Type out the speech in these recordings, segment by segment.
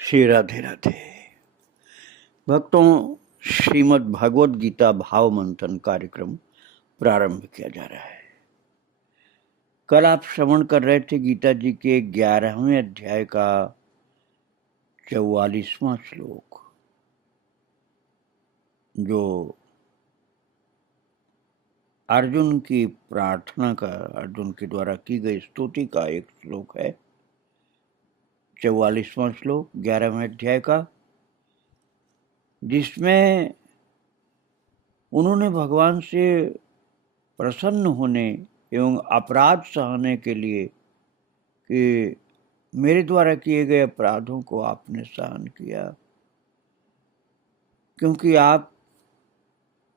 श्री राधे राधे। भक्तों, श्रीमद् भागवत गीता भाव मंथन कार्यक्रम प्रारंभ किया जा रहा है। कल आप श्रवण कर रहे थे गीता जी के 11वें अध्याय का 44वां श्लोक, जो अर्जुन की प्रार्थना का, अर्जुन के द्वारा की गई स्तुति का एक श्लोक है। 44वां श्लोक 11वें अध्याय का, जिसमें उन्होंने भगवान से प्रसन्न होने एवं अपराध सहने के लिए कि मेरे द्वारा किए गए अपराधों को आपने सहन किया, क्योंकि आप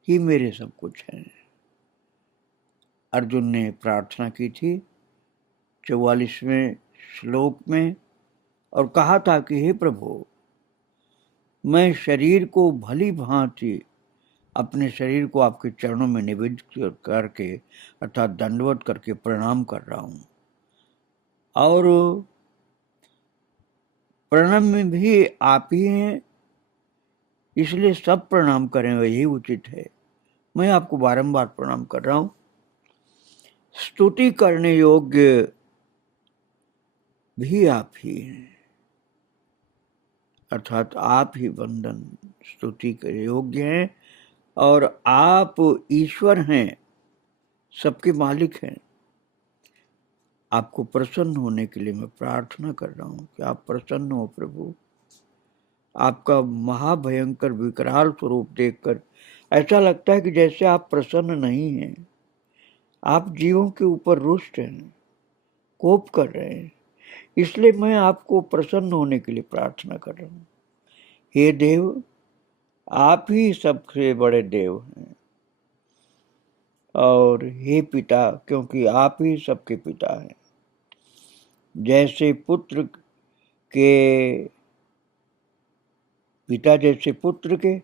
ही मेरे सब कुछ हैं। अर्जुन ने प्रार्थना की थी 44वें श्लोक में और कहा था कि हे प्रभु, मैं शरीर को भली भांति अपने शरीर को आपके चरणों में निवेदित करके अर्थात दंडवत करके प्रणाम कर रहा हूँ, और प्रणाम में भी आप ही हैं, इसलिए सब प्रणाम करें वही उचित है। मैं आपको बारंबार प्रणाम कर रहा हूँ। स्तुति करने योग्य भी आप ही हैं, अर्थात आप ही वंदन स्तुति के योग्य हैं और आप ईश्वर हैं, सबके मालिक हैं। आपको प्रसन्न होने के लिए मैं प्रार्थना कर रहा हूँ कि आप प्रसन्न हो प्रभु। आपका महाभयंकर विकराल स्वरूप देखकर ऐसा लगता है कि जैसे आप प्रसन्न नहीं हैं, आप जीवों के ऊपर रुष्ट हैं, कोप कर रहे हैं। इसलिए मैं आपको प्रसन्न होने के लिए प्रार्थना कर रहा हूँ। हे देव, आप ही सबसे बड़े देव हैं, और हे पिता, क्योंकि आप ही सबके पिता हैं। जैसे पुत्र के पिता जैसे पुत्र के,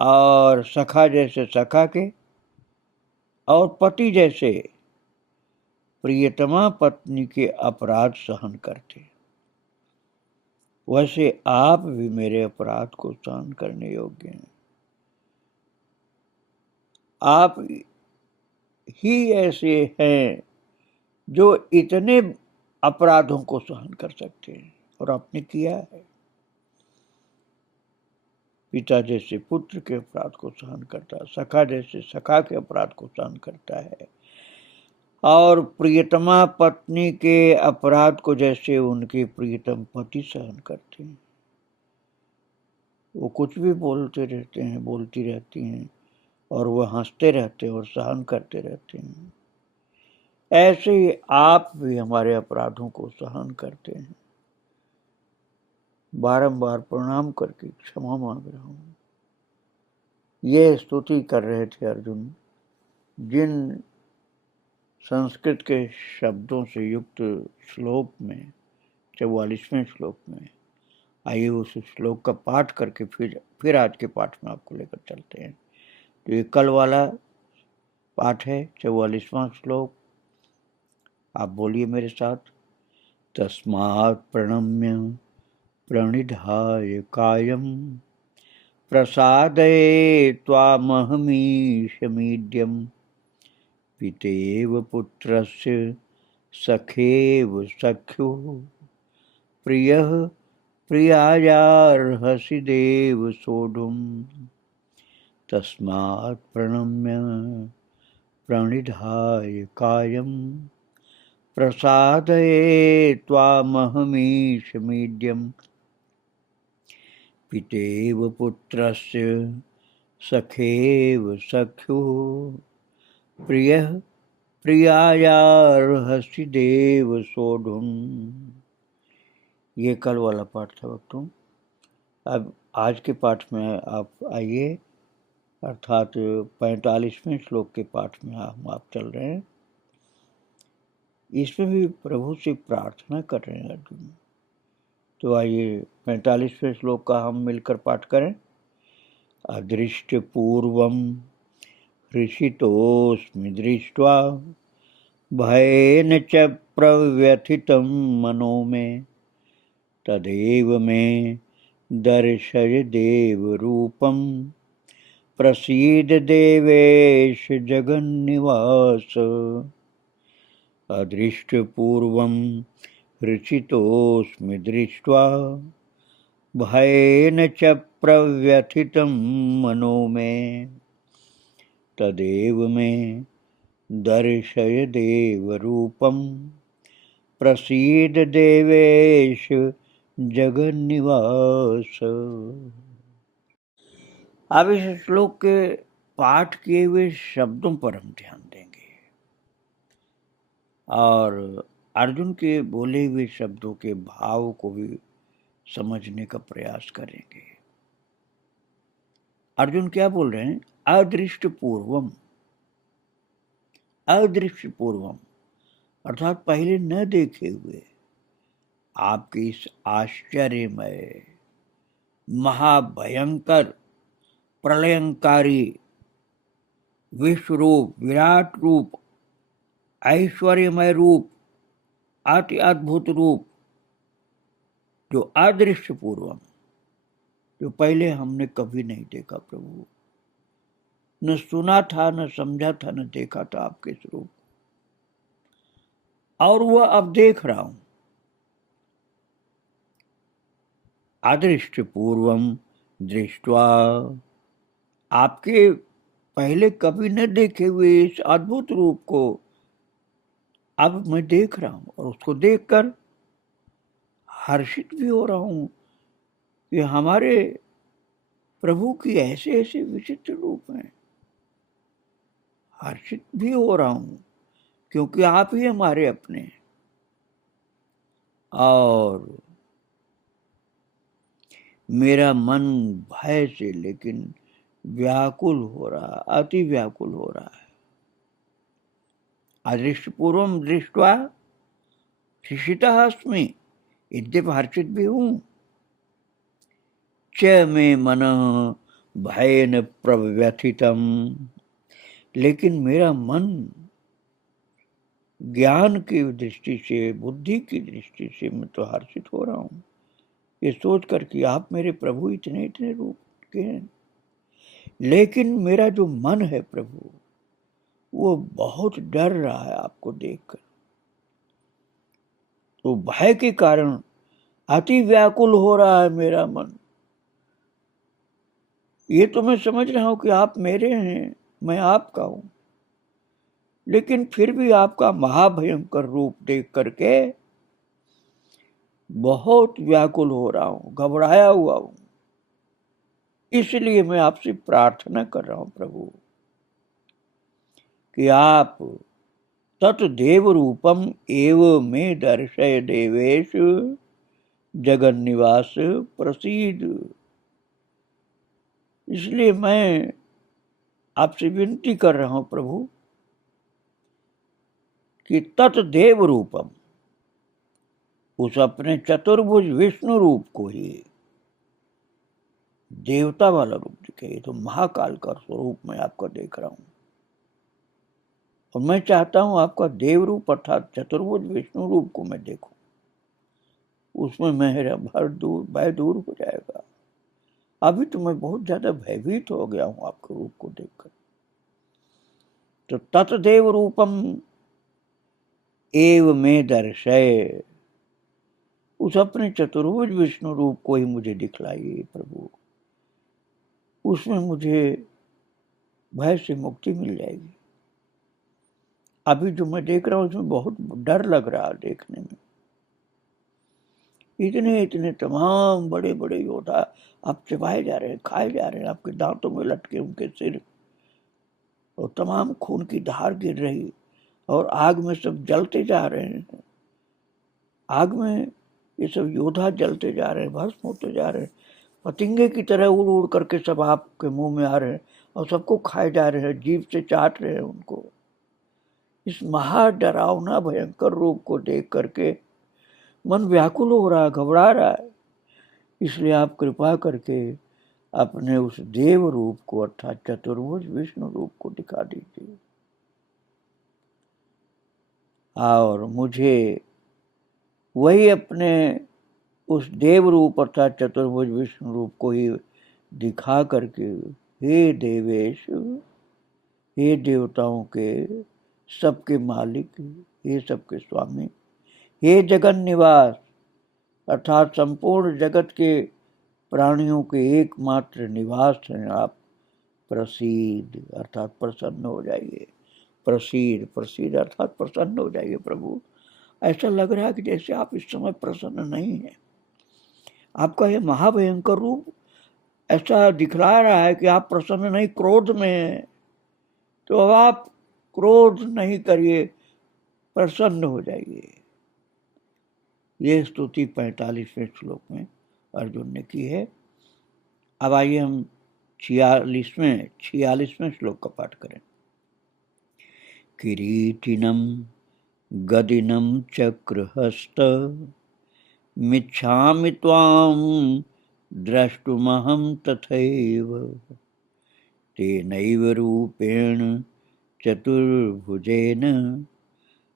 और सखा जैसे सखा के, और पति जैसे प्रियतमा पत्नी के अपराध सहन करते, वैसे आप भी मेरे अपराध को सहन करने योग्य हैं। आप ही ऐसे हैं जो इतने अपराधों को सहन कर सकते हैं, और आपने किया है। पिता जैसे पुत्र के अपराध को सहन करता है, सखा जैसे सखा के अपराध को सहन करता है, और प्रियतमा पत्नी के अपराध को जैसे उनके प्रियतम पति सहन करते हैं। वो कुछ भी बोलते रहते हैं, बोलती रहती हैं, और वो हंसते रहते हैं और सहन करते रहते हैं। ऐसे ही आप भी हमारे अपराधों को सहन करते हैं। बारंबार प्रणाम करके क्षमा मांग रहा हूँ। ये स्तुति कर रहे थे अर्जुन, जिन संस्कृत के शब्दों से युक्त श्लोक में, 44वें श्लोक में। आइए उस श्लोक का पाठ करके फिर आज के पाठ में आपको लेकर चलते हैं। तो ये कल वाला पाठ है 44वां श्लोक। आप बोलिए मेरे साथ। तस्मात् प्रणम्य प्रणिधाय कायं प्रसादये त्वामहमीशमीड्यं पितेव पुत्रस्य सखेव सख्युः प्रियः प्रियायार्हसि देव सोढुम्। तस्मात् प्रणम्य प्रणिधाय कायं प्रसादये त्वामहमीशमीड्यं पितेव पुत्रस्य सखेव सख्युः प्रियः प्रियायार्हसि देव सोढुम्। ये कल वाला पाठ था भक्तों। अब आज के पाठ में आप आइए, अर्थात 45वें श्लोक के पाठ में हम आप चल रहे हैं। इसमें भी प्रभु से प्रार्थना कर रहे हैं अर्जुन। तो आइए 45वें श्लोक का हम मिलकर पाठ करें। अदृष्ट पूर्वम हृषितोऽस्मि दृष्ट्वा भयेन च प्रव्यथितं मनो मे तदेव मे दर्शय देव रूपम प्रसीद देवेश जगन्निवास अदृष्टपूर्वं हृषितोऽस्मि दृष्ट्वा भयेन च प्रव्यथितं मनो मे तदेव मे दर्शय देवरूपं प्रसीद देवेश जगन्निवास। अब इस श्लोक के पाठ किए हुए शब्दों पर हम ध्यान देंगे और अर्जुन के बोले हुए शब्दों के भाव को भी समझने का प्रयास करेंगे। अर्जुन क्या बोल रहे हैं? अदृष्ट पूर्वम, अदृष्ट पूर्वम अर्थात पहले न देखे हुए आपके इस आश्चर्यमय महाभयंकर प्रलयंकारी विश्व रूप, विराट रूप, ऐश्वर्यमय रूप, अति अद्भुत रूप जो अदृश्य पूर्वम, जो पहले हमने कभी नहीं देखा प्रभु, न सुना था, न समझा था, न देखा था आपके स्वरूप, और वह अब देख रहा हूं। अदृष्ट पूर्वम दृष्टवा, आपके पहले कभी न देखे हुए इस अद्भुत रूप को अब मैं देख रहा हूं और उसको देखकर हर्षित भी हो रहा हूं कि हमारे प्रभु की ऐसे ऐसे विचित्र रूप हैं। हर्षित भी हो रहा हूं क्योंकि आप ही हमारे अपने हैं। और मेरा मन भय से लेकिन व्याकुल हो रहा, अति व्याकुल हो रहा है। अदृष्ट पूर्वम दृष्ट्वा हर्षितः अस्मि, यद्यपि हर्षित भी हूं। च मे मनः भयेन प्रव्यथितम, लेकिन मेरा मन ज्ञान की दृष्टि से, बुद्धि की दृष्टि से मैं तो हर्षित हो रहा हूं, ये सोच कर कि आप मेरे प्रभु इतने इतने रूप के हैं। लेकिन मेरा जो मन है प्रभु, वो बहुत डर रहा है आपको देखकर। तो भय के कारण अति व्याकुल हो रहा है मेरा मन। ये तो मैं समझ रहा हूं कि आप मेरे हैं, मैं आपका हूं, लेकिन फिर भी आपका महाभयंकर रूप देख करके बहुत व्याकुल हो रहा हूं, घबराया हुआ हूं। इसलिए मैं आपसे प्रार्थना कर रहा हूं प्रभु कि आप तत्देव रूपम एव में दर्शय देवेश जगन्निवास प्रसीद। इसलिए मैं आपसे विनती कर रहा हूं प्रभु कि तत्देव रूपम, उस अपने चतुर्भुज विष्णु रूप को ही देवता वाला रूप दिखे। तो महाकाल का स्वरूप मैं आपका देख रहा हूं और मैं चाहता हूं आपका देव रूप अर्थात चतुर्भुज विष्णु रूप को मैं देखूं। उसमें मेरा भय दूर हो जाएगा। अभी तो मैं बहुत ज्यादा भयभीत हो गया हूं आपके रूप को देखकर। तो तत्देव रूपम एव में दर्शय, उस अपने चतुर्भुज विष्णु रूप को ही मुझे दिखलाइए प्रभु। उसमें मुझे भय से मुक्ति मिल जाएगी। अभी जो मैं देख रहा हूं उसमें बहुत डर लग रहा है देखने में। इतने इतने तमाम बड़े बड़े योद्धा आप चबाए जा रहे हैं, खाए जा रहे हैं, आपके दांतों में लटके उनके सिर, और तमाम खून की धार गिर रही, और आग में सब जलते जा रहे हैं। आग में ये सब योद्धा जलते जा रहे हैं, भस्म होते जा रहे हैं, पतिंगे की तरह उड़ उड़ करके सब आपके मुंह में आ रहे हैं और सबको खाए जा रहे हैं, जीभ से चाट रहे हैं उनको। इस महा डरावना भयंकर रूप को देख करके मन व्याकुल हो रहा है, घबरा रहा है। इसलिए आप कृपा करके अपने उस देव रूप को अर्थात चतुर्भुज विष्णु रूप को दिखा दीजिए और मुझे वही अपने उस देव रूप अर्थात चतुर्भुज विष्णु रूप को ही दिखा करके, हे देवेश, हे देवताओं के सबके मालिक, हे सबके स्वामी, हे जगन निवास अर्थात संपूर्ण जगत के प्राणियों के एकमात्र निवास हैं आप, प्रसीद अर्थात प्रसन्न हो जाइए। प्रसीद, प्रसीद अर्थात प्रसन्न हो जाइए प्रभु। ऐसा लग रहा है कि जैसे आप इस समय प्रसन्न नहीं हैं। आपका यह महाभयंकर रूप ऐसा दिखला रहा है कि आप प्रसन्न नहीं, क्रोध में हैं। तो अब आप क्रोध नहीं करिए, प्रसन्न हो जाइए। ये स्तुति 45वें श्लोक में अर्जुन ने की है। अब आइए हम 46वें श्लोक का पाठ करें। किरीटिनं गदिनं चक्रहस्त मिच्छामि त्वां द्रष्टुमहं तथैव तेनैव रूपेण चतुर्भुजेन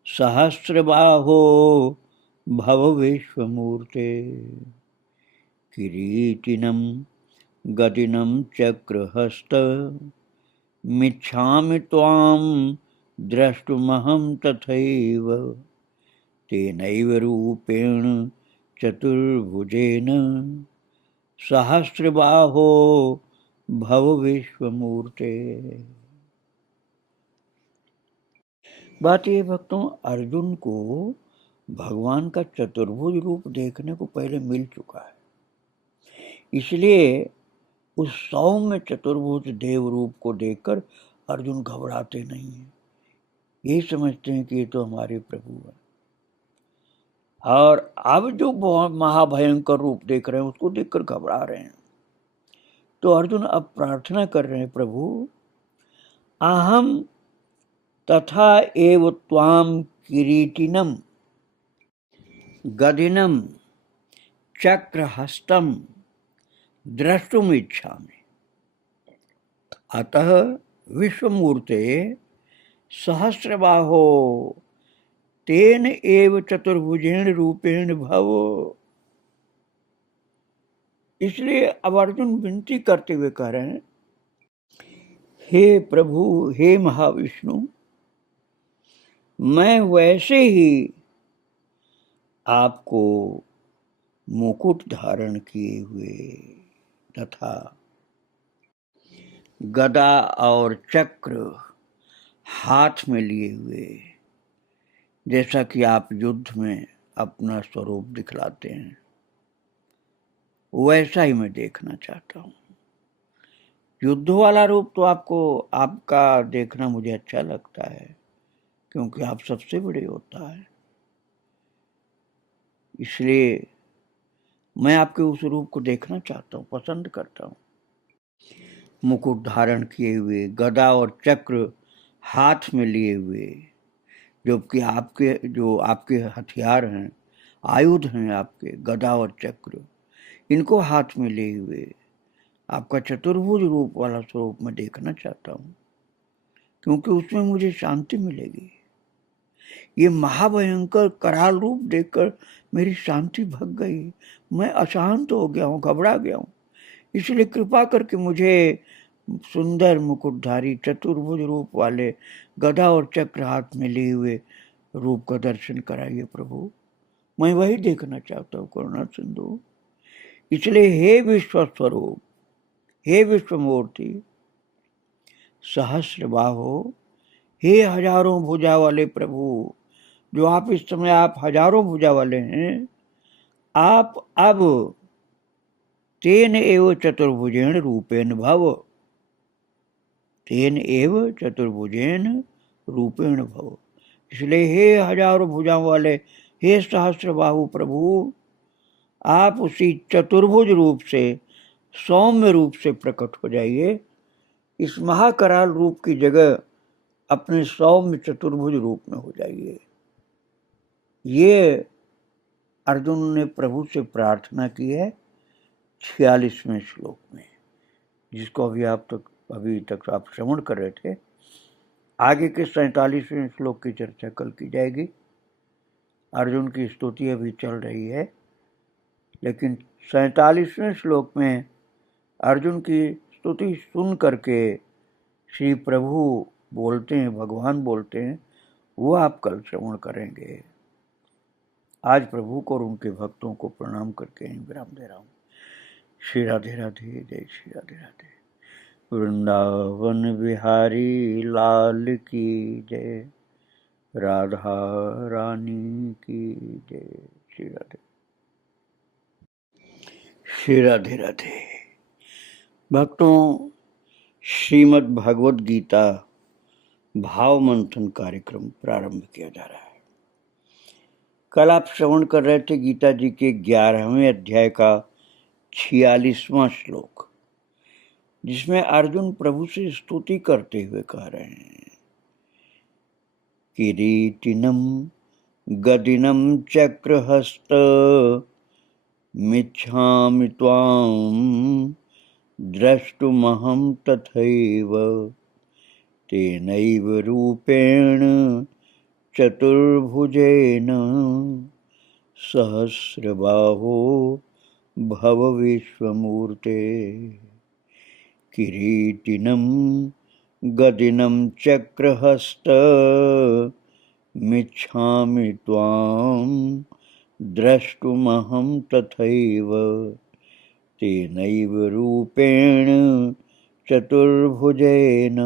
सहस्रबाहो भव विश्वमूर्ते। किरीटिनं गदिनं चक्रहस्त मिच्छामि त्वां द्रष्टुमहं तथैव तेनैव रूपेण चतुर्भुजेन सहस्रबाहो भव विश्वमूर्ते। बात ये भक्तों, अर्जुन को भगवान का चतुर्भुज रूप देखने को पहले मिल चुका है, इसलिए उस सौम्य चतुर्भुज देव रूप को देखकर अर्जुन घबराते नहीं हैं। ये समझते हैं कि ये तो हमारे प्रभु हैं। और अब जो महाभयंकर रूप देख रहे हैं उसको देखकर घबरा रहे हैं। तो अर्जुन अब प्रार्थना कर रहे हैं, प्रभु अहम तथा एव त्वाम किरीटिनम गदिनम चक्रहस्तम द्रष्टुम इच्छामि अतः विश्वमूर्ते सहस्रबाहो तेन एव चतुर्भुजेन रूपेण भव। इसलिए अब अर्जुन विनती करते हुए कह रहे हैं, हे प्रभु, हे महाविष्णु, मैं वैसे ही आपको मुकुट धारण किए हुए तथा गदा और चक्र हाथ में लिए हुए, जैसा कि आप युद्ध में अपना स्वरूप दिखलाते हैं, वैसा ही मैं देखना चाहता हूँ। युद्ध वाला रूप तो आपका देखना मुझे अच्छा लगता है, क्योंकि आप सबसे बड़े होता है। इसलिए मैं आपके उस रूप को देखना चाहता हूँ, पसंद करता हूँ। मुकुट धारण किए हुए, गदा और चक्र हाथ में लिए हुए, जबकि आपके हथियार हैं, आयुध हैं आपके, गदा और चक्र, इनको हाथ में लिए हुए आपका चतुर्भुज रूप वाला स्वरूप मैं देखना चाहता हूँ, क्योंकि उसमें मुझे शांति मिलेगी। ये महाभयंकर कराल रूप देखकर मेरी शांति भग गई, मैं अशांत हो गया हूँ, घबरा गया हूँ। इसलिए कृपा करके मुझे सुंदर मुकुटधारी चतुर्भुज रूप वाले गदा और चक्र हाथ में लिए हुए रूप का दर्शन कराइए प्रभु, मैं वही देखना चाहता हूँ, करुणा सिंधु। इसलिए हे विश्व स्वरूप, हे विश्वमूर्ति, सहस्र बाहो, हे हजारों भुजा वाले प्रभु, जो आप इस समय आप हजारों भुजा वाले हैं, आप अब तेन एव चतुर्भुजेन रूपेण भव, तेन एव चतुर्भुजेन रूपेण भव। इसलिए हे हजारों भुजाओं वाले, हे सहस्र बाहु प्रभु, आप उसी चतुर्भुज रूप से, सौम्य रूप से प्रकट हो जाइए। इस महाकराल रूप की जगह अपने सौम्य चतुर्भुज रूप में हो जाइए। ये अर्जुन ने प्रभु से प्रार्थना की है 46वें श्लोक में, जिसको अभी तक आप श्रवण कर रहे थे। आगे के 47वें श्लोक की चर्चा कल की जाएगी। अर्जुन की स्तुति अभी चल रही है, लेकिन 47वें श्लोक में अर्जुन की स्तुति सुन करके श्री प्रभु बोलते हैं, भगवान बोलते हैं, वो आप कल श्रवण करेंगे। आज प्रभु को और उनके भक्तों को प्रणाम करके ही विराम दे रहा हूँ। श्री राधे राधे, जय श्री राधे राधे। वृंदावन बिहारी लाल की जय, राधा रानी की जय। श्री राधे, श्री राधे राधे। भक्तों, श्रीमद् भगवद गीता भाव मंथन कार्यक्रम प्रारंभ किया जा रहा है। कल आप श्रवण कर रहे थे गीता जी के 11वें अध्याय का 46वां श्लोक, जिसमें अर्जुन प्रभु से स्तुति करते हुए कह रहे हैं, किरीटिनम गदिनम चक्रहस्त मिच्छामि त्वां द्रष्टुमहं तथैव तेनैव रूपेण चतुर्भुजेन सहस्रबाहो भव विश्वमूर्ते। किरीटिनं गदिनं चक्रहस्त मिच्छामि त्वां द्रष्टुमहं तथैव तेनैव रूपेण चतुर्भुजेन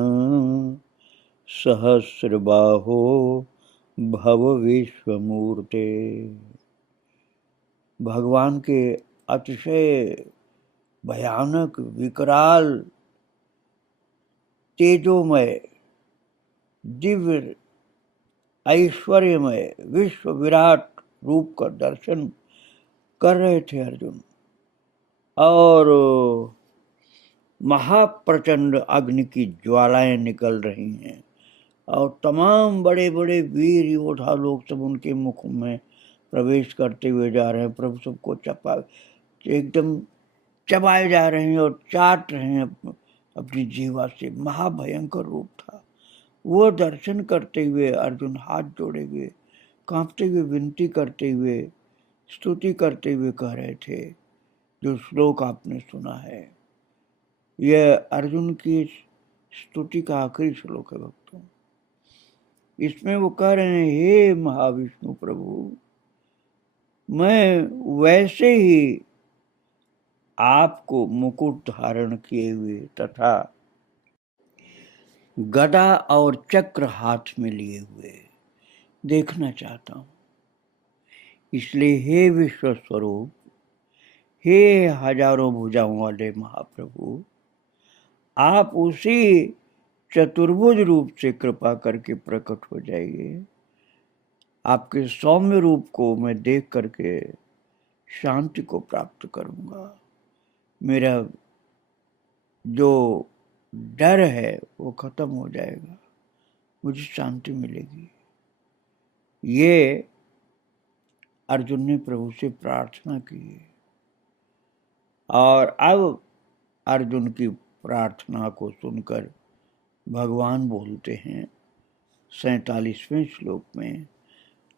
सहस्रबाहो भव विश्वमूर्ते। भगवान के अतिशय भयानक, विकराल, तेजोमय, दिव्य, ऐश्वर्यमय, विश्व विराट रूप का दर्शन कर रहे थे अर्जुन, और महाप्रचंड अग्नि की ज्वालाएं निकल रही हैं और तमाम बड़े बड़े वीर योद्धा लोग सब उनके मुख में प्रवेश करते हुए जा रहे हैं। प्रभु सबको एकदम चबाए जा रहे हैं और चाट रहे हैं अपनी जीवा से। महाभयंकर रूप था। वो दर्शन करते हुए अर्जुन हाथ जोड़े हुए, कांपते हुए, विनती करते हुए, स्तुति करते हुए कह रहे थे, जो श्लोक आपने सुना है, यह अर्जुन की स्तुति का आखिरी श्लोक है भक्तों। इसमें वो कह रहे हैं, हे महाविष्णु प्रभु, मैं वैसे ही आपको मुकुट धारण किए हुए तथा गदा और चक्र हाथ में लिए हुए देखना चाहता हूं। इसलिए हे विश्व स्वरूप, हे हजारों भुजाओं वाले महाप्रभु, आप उसी चतुर्भुज रूप से कृपा करके प्रकट हो जाइए। आपके सौम्य रूप को मैं देख करके शांति को प्राप्त करूंगा। मेरा जो डर है वो खत्म हो जाएगा, मुझे शांति मिलेगी। ये अर्जुन ने प्रभु से प्रार्थना की है। और अब अर्जुन की प्रार्थना को सुनकर भगवान बोलते हैं 47वें श्लोक में।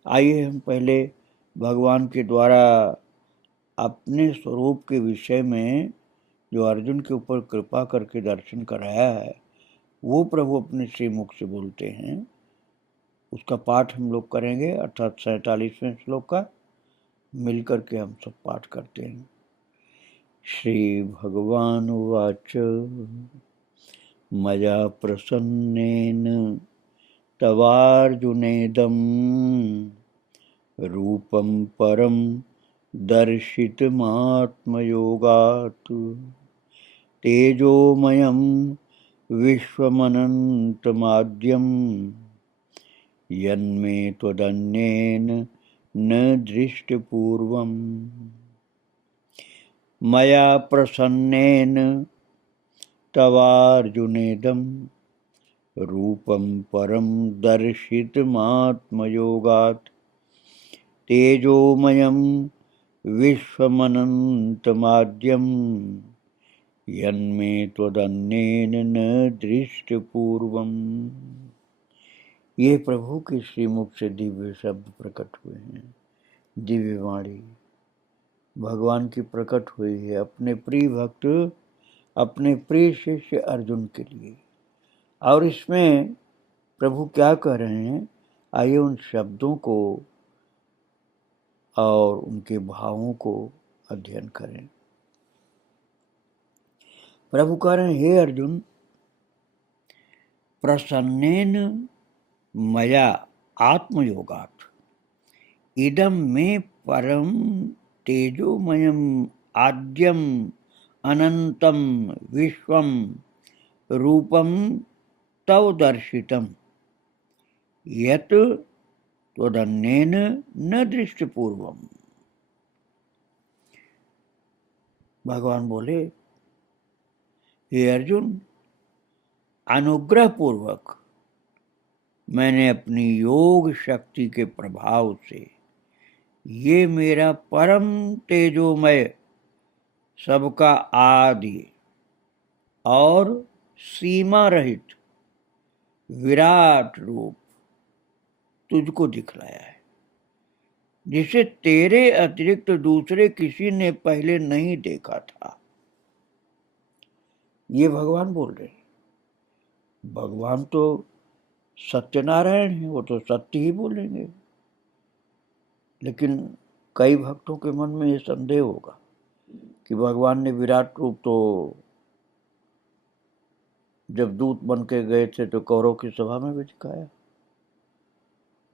आइए हम पहले भगवान के द्वारा अपने स्वरूप के विषय में जो अर्जुन के ऊपर कृपा करके दर्शन कराया है, वो प्रभु अपने श्रीमुख से बोलते हैं। उसका पाठ हम लोग करेंगे, अर्थात 47वें श्लोक का मिलकर के हम सब पाठ करते हैं। श्री भगवान उवाच मया प्रसन्नेन तवार्जुनेदं रूपं परं दर्शितमात्मयोगात् तेजोमयं विश्वमनन्तमाद्यं यन्मे त्वदन्येन न दृष्टपूर्वम्। मया प्रसन्नेन तवार्जुनेदं रूपं परं दर्शितमात्मयोगात् तेजोमयं विश्वमनन्तमाद्यं यन्मे त्वदन्येन न दृष्टपूर्वम्। ये प्रभु के श्रीमुख से दिव्य शब्द प्रकट हुए हैं, दिव्य वाणी। भगवान की प्रकट हुई है अपने प्रिय भक्त, अपने प्रिय शिष्य अर्जुन के लिए। और इसमें प्रभु क्या कह रहे हैं, आइए उन शब्दों को और उनके भावों को अध्ययन करें। प्रभु कह रहे हैं, हे अर्जुन, प्रसन्नेन मया आत्मयोगात् इदं मे परम तेजोमयम आद्यम अनंतम विश्वम रूपम तव दर्शितम यत् त्वदन्येन न दृष्टपूर्वम। भगवान बोले, हे अर्जुन, अनुग्रह पूर्वक मैंने अपनी योग शक्ति के प्रभाव से ये मेरा परम तेजोमय, सबका आदि और सीमा रहित विराट रूप तुझको दिखलाया है, जिसे तेरे अतिरिक्त दूसरे किसी ने पहले नहीं देखा था। ये भगवान बोल रहे हैं। भगवान तो सत्यनारायण है, वो तो सत्य ही बोलेंगे। लेकिन कई भक्तों के मन में ये संदेह होगा कि भगवान ने विराट रूप तो जब दूत बन के गए थे तो कौरव की सभा में भी दिखाया,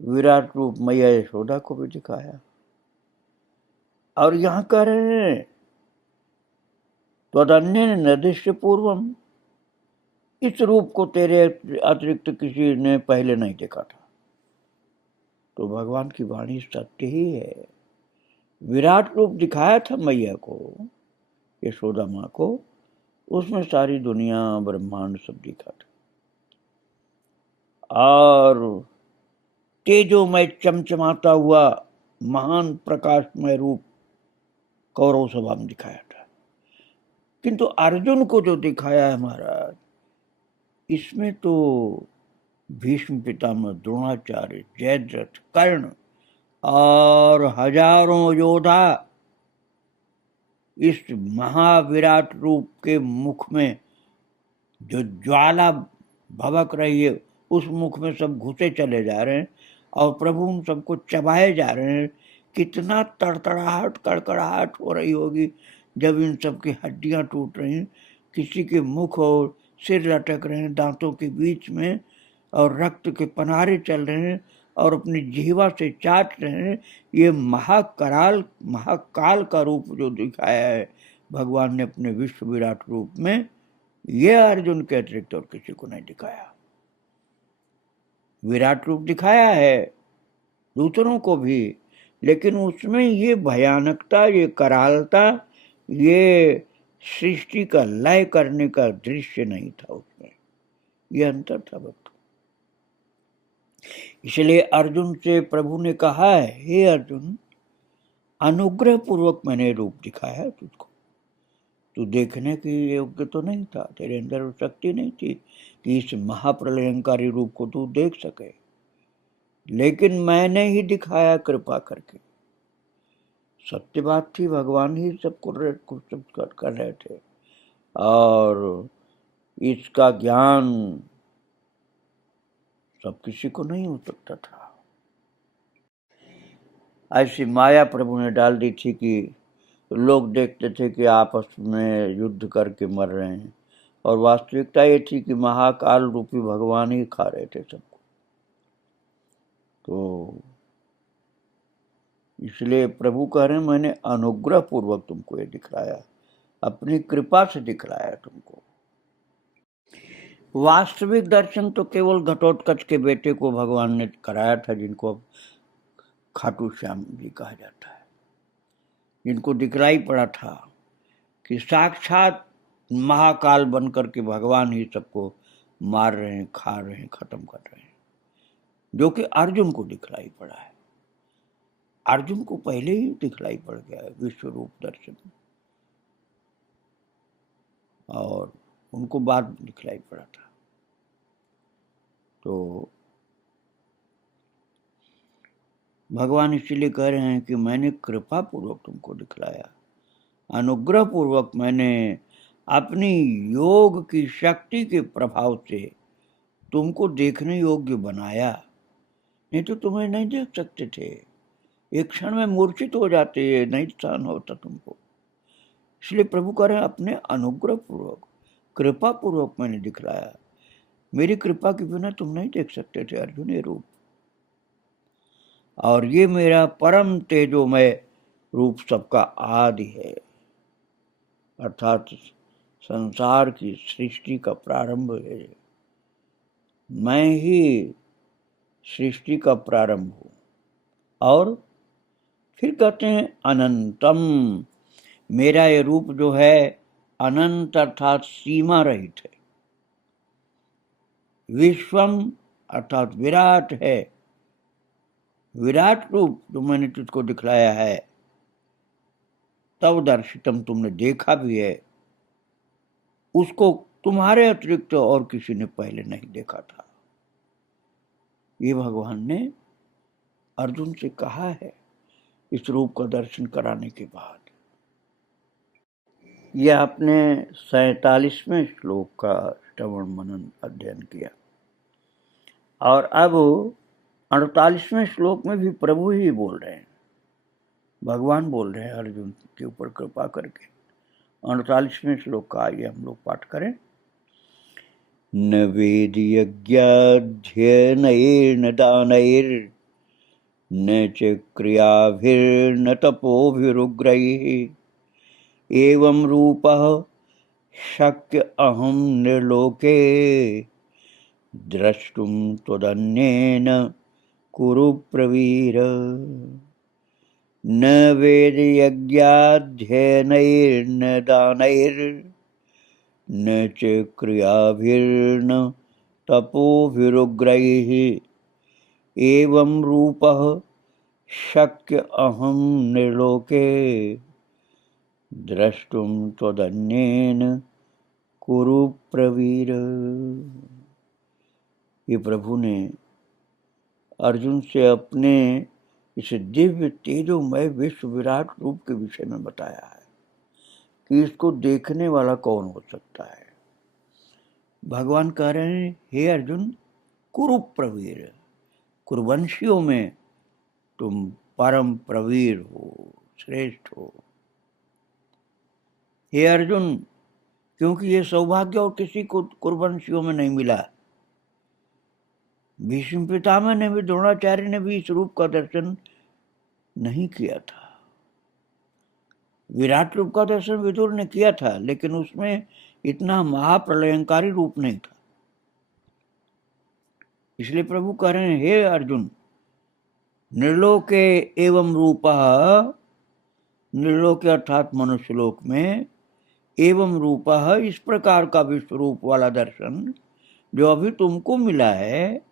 विराट रूप मैया यशोदा को भी दिखाया, और यहां कह रहे हैं त्वदन्य निर्दिष्ट पूर्वम, इस रूप को तेरे अतिरिक्त किसी ने पहले नहीं देखा था। तो भगवान की वाणी सत्य ही है। विराट रूप दिखाया था मैया को, यशोदा माँ को, उसमें सारी दुनिया ब्रह्मांड सब दिखा था। और तेजोमय चमचमाता हुआ महान प्रकाशमय रूप कौरव सभा में दिखाया था। किंतु अर्जुन को जो दिखाया है महाराज, इसमें तो भीष्म पितामह, द्रोणाचार्य, जयद्रथ, कर्ण और हजारों योद्धा इस महाविराट रूप के मुख में जो ज्वाला भभक रही है, उस मुख में सब घुसे चले जा रहे हैं और प्रभु उन सबको चबाए जा रहे हैं। कितना तड़तड़ाहट, कड़कड़ाहट हो रही होगी जब इन सब की हड्डियां टूट रही हैं, किसी के मुख और सिर लटक रहे हैं दांतों के बीच में, और रक्त के पनारे चल रहे हैं और अपनी जीवा से चाट रहे हैं। ये महाकाल का रूप जो दिखाया है भगवान ने अपने विश्व विराट रूप में, ये अर्जुन के अतिरिक्त और किसी को नहीं दिखाया। विराट रूप दिखाया है दूसरों को भी, लेकिन उसमें ये भयानकता, ये करालता, ये सृष्टि का लय करने का दृश्य नहीं था उसमें, ये अंतर था भक्त। इसलिए अर्जुन से प्रभु ने कहा है, हे अर्जुन, अनुग्रह पूर्वक मैंने रूप दिखाया है तुझको। तू देखने के योग्य तो नहीं था, तेरे अंदर शक्ति नहीं थी कि इस महाप्रलयंकारी रूप को तू देख सके, लेकिन मैंने ही दिखाया कृपा करके। सत्य बात थी, भगवान ही सबको सब कर रहे थे और इसका ज्ञान सब किसी को नहीं हो सकता था। ऐसी माया प्रभु ने डाल दी थी कि लोग देखते थे कि आपस में युद्ध करके मर रहे हैं, और वास्तविकता ये थी कि महाकाल रूपी भगवान ही खा रहे थे सबको। तो इसलिए प्रभु कह रहे हैं, मैंने अनुग्रह पूर्वक तुमको ये दिखलाया, अपनी कृपा से दिखलाया तुमको। वास्तविक दर्शन तो केवल घटोत्कच के बेटे को भगवान ने कराया था, जिनको अब खाटू श्याम जी कहा जाता है, जिनको दिखलाई पड़ा था कि साक्षात महाकाल बनकर के भगवान ही सबको मार रहे हैं, खा रहे हैं, खत्म कर रहे हैं, जो कि अर्जुन को दिखलाई पड़ा है। अर्जुन को पहले ही दिखलाई पड़ गया है विश्व रूप दर्शन, और उनको बाद में दिखलाई पड़ा था। तो भगवान इसलिए कह रहे हैं कि मैंने कृपा पूर्वक तुमको दिखलाया, अनुग्रह पूर्वक मैंने अपनी योग की शक्ति के प्रभाव से तुमको देखने योग्य बनाया, नहीं तो तुम्हें नहीं देख सकते थे, एक क्षण में मूर्छित हो जाते, नहीं सहन होता तुमको। इसलिए प्रभु कह रहे हैं अपने अनुग्रह पूर्वक, कृपा पूर्वक मैंने दिखलाया, मेरी कृपा के बिना तुम नहीं देख सकते थे अर्जुन ये रूप। और ये मेरा परम तेजोमय रूप सबका आदि है, अर्थात संसार की सृष्टि का प्रारंभ है, मैं ही सृष्टि का प्रारंभ हूं। और फिर कहते हैं अनंतम, मेरा ये रूप जो है अनंत अर्थात सीमा रहित है, विश्वम अर्थात विराट है, विराट रूप जो मैंने तुझको दिखलाया है, तब दर्शितम तुमने देखा भी है, उसको तुम्हारे अतिरिक्त और किसी ने पहले नहीं देखा था। ये भगवान ने अर्जुन से कहा है इस रूप का दर्शन कराने के बाद। यह आपने 47वें श्लोक का श्रवण मनन अध्ययन किया, और अब 48वें श्लोक में भी प्रभु ही बोल रहे हैं, भगवान बोल रहे हैं अर्जुन के ऊपर कृपा करके। 48वें श्लोक का आइए हम लोग पाठ करें। न वेद यज्ञाध्ययनैर्न दानैर्न च क्रियाभिर्न तपोभिरुग्रैः एवं रूपः शक्य अहं निर्लोके द्रष्टुं त्वदन्येन कुरु प्रवीर। न वेद यज्ञाध्ययनैर्न दानैर्न च क्रियाभिर्न तपोभिरुग्रैः एवं रूपः शक्य अहं निर्लोके द्रष्टुं त्वदन्येन कुरु प्रवीर। ये प्रभु ने अर्जुन से अपने इस दिव्य तेजोमय विश्व विराट रूप के विषय में बताया है कि इसको देखने वाला कौन हो सकता है। भगवान कह रहे हैं हे अर्जुन कुरु प्रवीर, कुरुवंशियों में तुम परम प्रवीर हो, श्रेष्ठ हो। हे अर्जुन, क्योंकि ये सौभाग्य और किसी को कुरुवंशियों में नहीं मिला। भीष्म पितामह ने भी, द्रोणाचार्य ने भी इस रूप का दर्शन नहीं किया था। विराट रूप का दर्शन विदुर ने किया था, लेकिन उसमें इतना महाप्रलयंकारी रूप नहीं था। इसलिए प्रभु कह रहे हैं हे अर्जुन, निर्लोके एवं रूपः, निर्लोके अर्थात मनुष्य लोक में, एवं रूपः इस प्रकार का विश्व रूप वाला दर्शन जो अभी तुमको मिला है,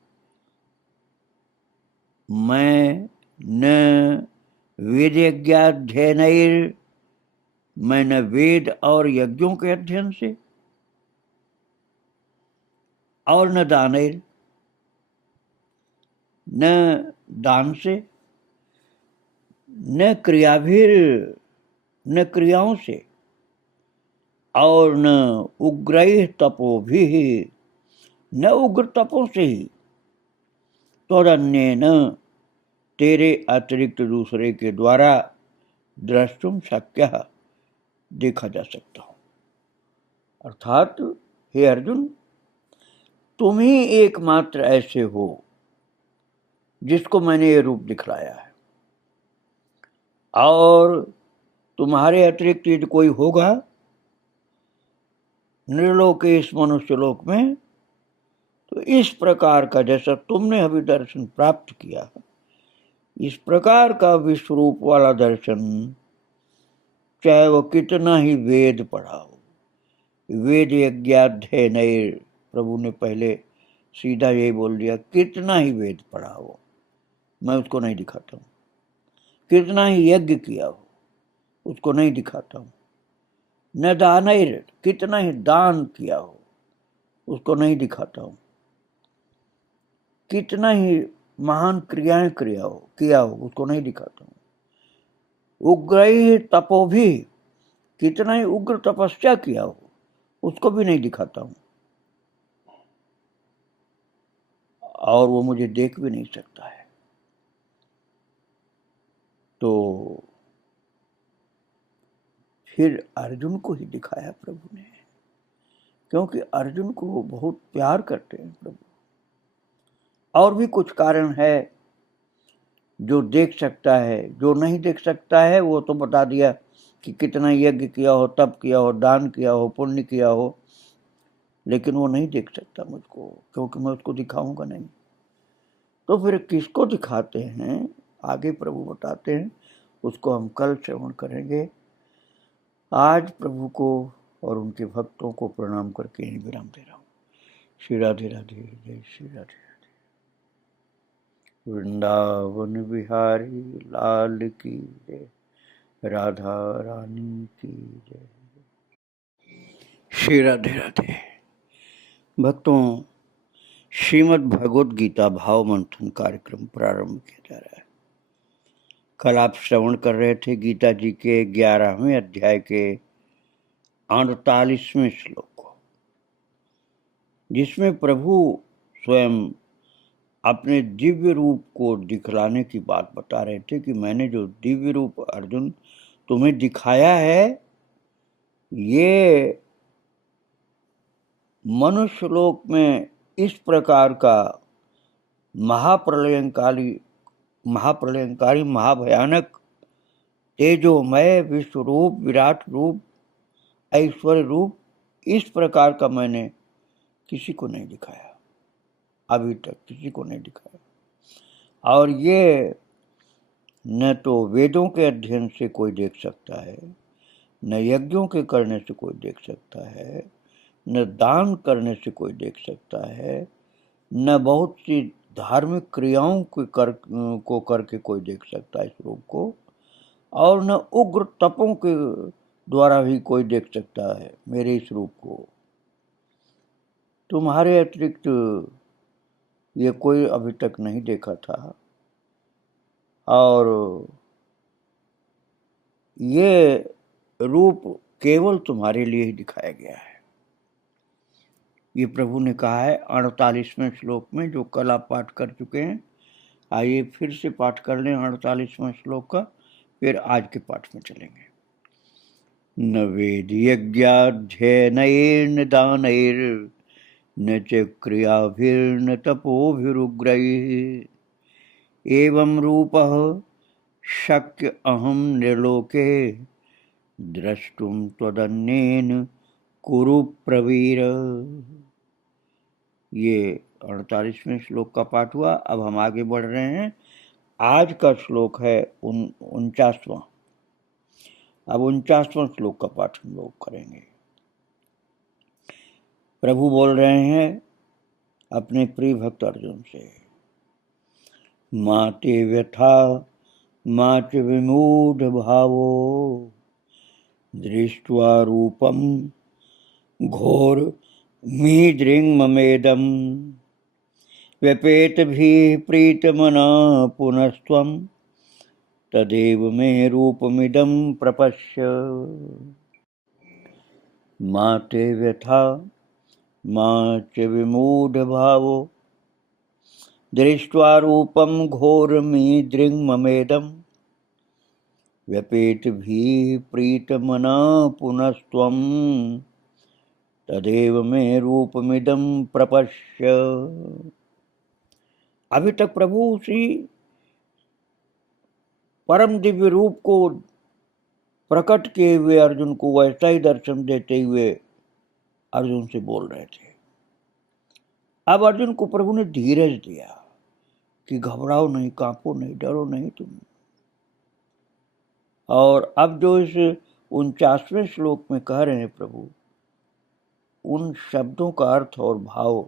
मैं न वेद यज्ञाध्ययनैर, मैं न वेद और यज्ञों के अध्ययन से, और न दानैर, न दान से, न क्रियाभिर, न क्रियाओं से, और न उग्र तपो भी, न उग्र तपों से ही, त्वदन्येन तेरे अतिरिक्त दूसरे के द्वारा द्रष्टुम शक्य, देखा जा सकता हो। अर्थात हे अर्जुन, तुम ही एकमात्र ऐसे हो जिसको मैंने ये रूप दिखलाया है, और तुम्हारे अतिरिक्त यदि कोई होगा निर्लोक इस मनुष्य लोक में, तो इस प्रकार का जैसा तुमने अभी दर्शन प्राप्त किया, इस प्रकार का विश्वरूप वाला दर्शन, चाहे वो कितना ही वेद पढ़ा हो, वेद यज्ञाध्ययनैर, प्रभु ने पहले सीधा यही बोल दिया, कितना ही वेद पढ़ा हो मैं उसको नहीं दिखाता हूँ, कितना ही यज्ञ किया हो उसको नहीं दिखाता हूँ, न दानैर, कितना ही दान किया हो उसको नहीं दिखाता हूँ, कितना ही महान क्रियाएं किया हो उसको नहीं दिखाता हूँ। उग्र तपो भी, कितना ही उग्र तपस्या किया हो उसको भी नहीं दिखाता हूँ, और वो मुझे देख भी नहीं सकता है। तो फिर अर्जुन को ही दिखाया प्रभु ने, क्योंकि अर्जुन को वो बहुत प्यार करते हैं प्रभु। और भी कुछ कारण है, जो देख सकता है, जो नहीं देख सकता है वो तो बता दिया कि कितना यज्ञ किया हो, तप किया हो, दान किया हो, पुण्य किया हो, लेकिन वो नहीं देख सकता मुझको, क्योंकि मैं उसको दिखाऊंगा नहीं। तो फिर किसको दिखाते हैं आगे प्रभु बताते हैं, उसको हम कल श्रवण करेंगे। आज प्रभु को और उनके भक्तों को प्रणाम करके ही विराम दे रहा हूँ। श्री राधे राधे, जय श्री राधे राधे। वृंदावन बिहारी लाल की जय, राधा रानी की जय। श्री राधे राधे। भक्तों, श्रीमद् भगवद गीता भाव मंथन कार्यक्रम प्रारंभ किया जा रहा है। कल आप श्रवण कर रहे थे गीता जी के 11वें अध्याय के 48वें श्लोक को, जिसमें प्रभु स्वयं अपने दिव्य रूप को दिखलाने की बात बता रहे थे कि मैंने जो दिव्य रूप अर्जुन तुम्हें दिखाया है, ये मनुष्य लोक में इस प्रकार का महाप्रलयंकारी महाभयानक तेजोमय विश्व रूप, विराट रूप, ऐश्वर्य रूप, इस प्रकार का मैंने किसी को नहीं दिखाया, अभी तक किसी को नहीं दिखाया। और ये न तो वेदों के अध्ययन से कोई देख सकता है, न यज्ञों के करने से कोई देख सकता है, न दान करने से कोई देख सकता है, न बहुत सी धार्मिक क्रियाओं को करके कोई देख सकता है इस रूप को, और न उग्र तपों के द्वारा भी कोई देख सकता है मेरे इस रूप को। तुम्हारे अतिरिक्त ये कोई अभी तक नहीं देखा था, और ये रूप केवल तुम्हारे लिए ही दिखाया गया है। ये प्रभु ने कहा है 48वें श्लोक में, जो कल आप पाठ कर चुके हैं। आइए फिर से पाठ कर लें 48वां श्लोक का, फिर आज के पाठ में चलेंगे। न वेद यज्ञाध्ययनैर्न दानैर्न च क्रियाभिर्न तपोभिरुग्रैः एवं रूपः शक्य अहम निर्लोके द्रष्टुम त्वदन्येन कुरु प्रवीर। ये 48वें श्लोक का पाठ हुआ। अब हम आगे बढ़ रहे हैं। आज का श्लोक है 49वां। अब 49वां श्लोक का पाठ हम लोग करेंगे। प्रभु बोल रहे हैं अपने प्रिय भक्त अर्जुन से, माते व्यथा माच विमूढ़ भावो दृष्ट्वा रूपम घोर मीदृङ्ममेदं व्यपेत भी प्रीतमना पुनस्त्वं तदेव मे रूपमिदं प्रपश्य। माते व्यथा मा च विमूढ़ भावो दृष्ट्वा रूपं घोरमीदृङ्ममेदं व्यपेत भी प्रीतमना पुनस्त्वं तदेव में रूपमिदं प्रपश्य। अभी तक प्रभु उसी परम दिव्य रूप को प्रकट किए हुए अर्जुन को वैसा ही दर्शन देते हुए अर्जुन से बोल रहे थे। अब अर्जुन को प्रभु ने धीरज दिया कि घबराओ नहीं, कांपो नहीं, डरो नहीं तुम। और अब जो इस 49वें श्लोक में कह रहे हैं प्रभु, उन शब्दों का अर्थ और भाव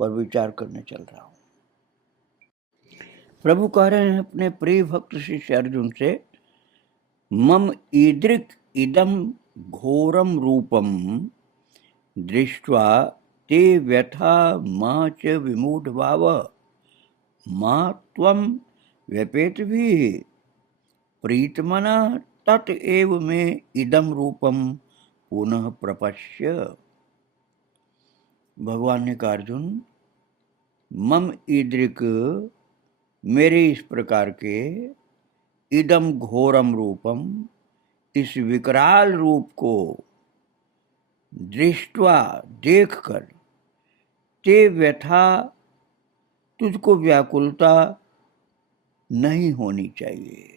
पर विचार करने चल रहा हूं। प्रभु कह रहे हैं अपने प्रिय भक्त शिष्य अर्जुन से, मम ईदृक् इदम घोरम रूपम दृष्ट्वा ते व्यथा मा च विमूढ़ भाव मां त्वं व्यपेतभिः प्रीतमना तत एव मे इदम रूपम पुनः प्रपश्य। भगवान ने कहा, अर्जुन, मम ईदृक, मेरे इस प्रकार के, इदम घोरम रूपम, इस विकराल रूप को दृष्टवा, देखकर, ते व्यथा, तुझको व्याकुलता नहीं होनी चाहिए,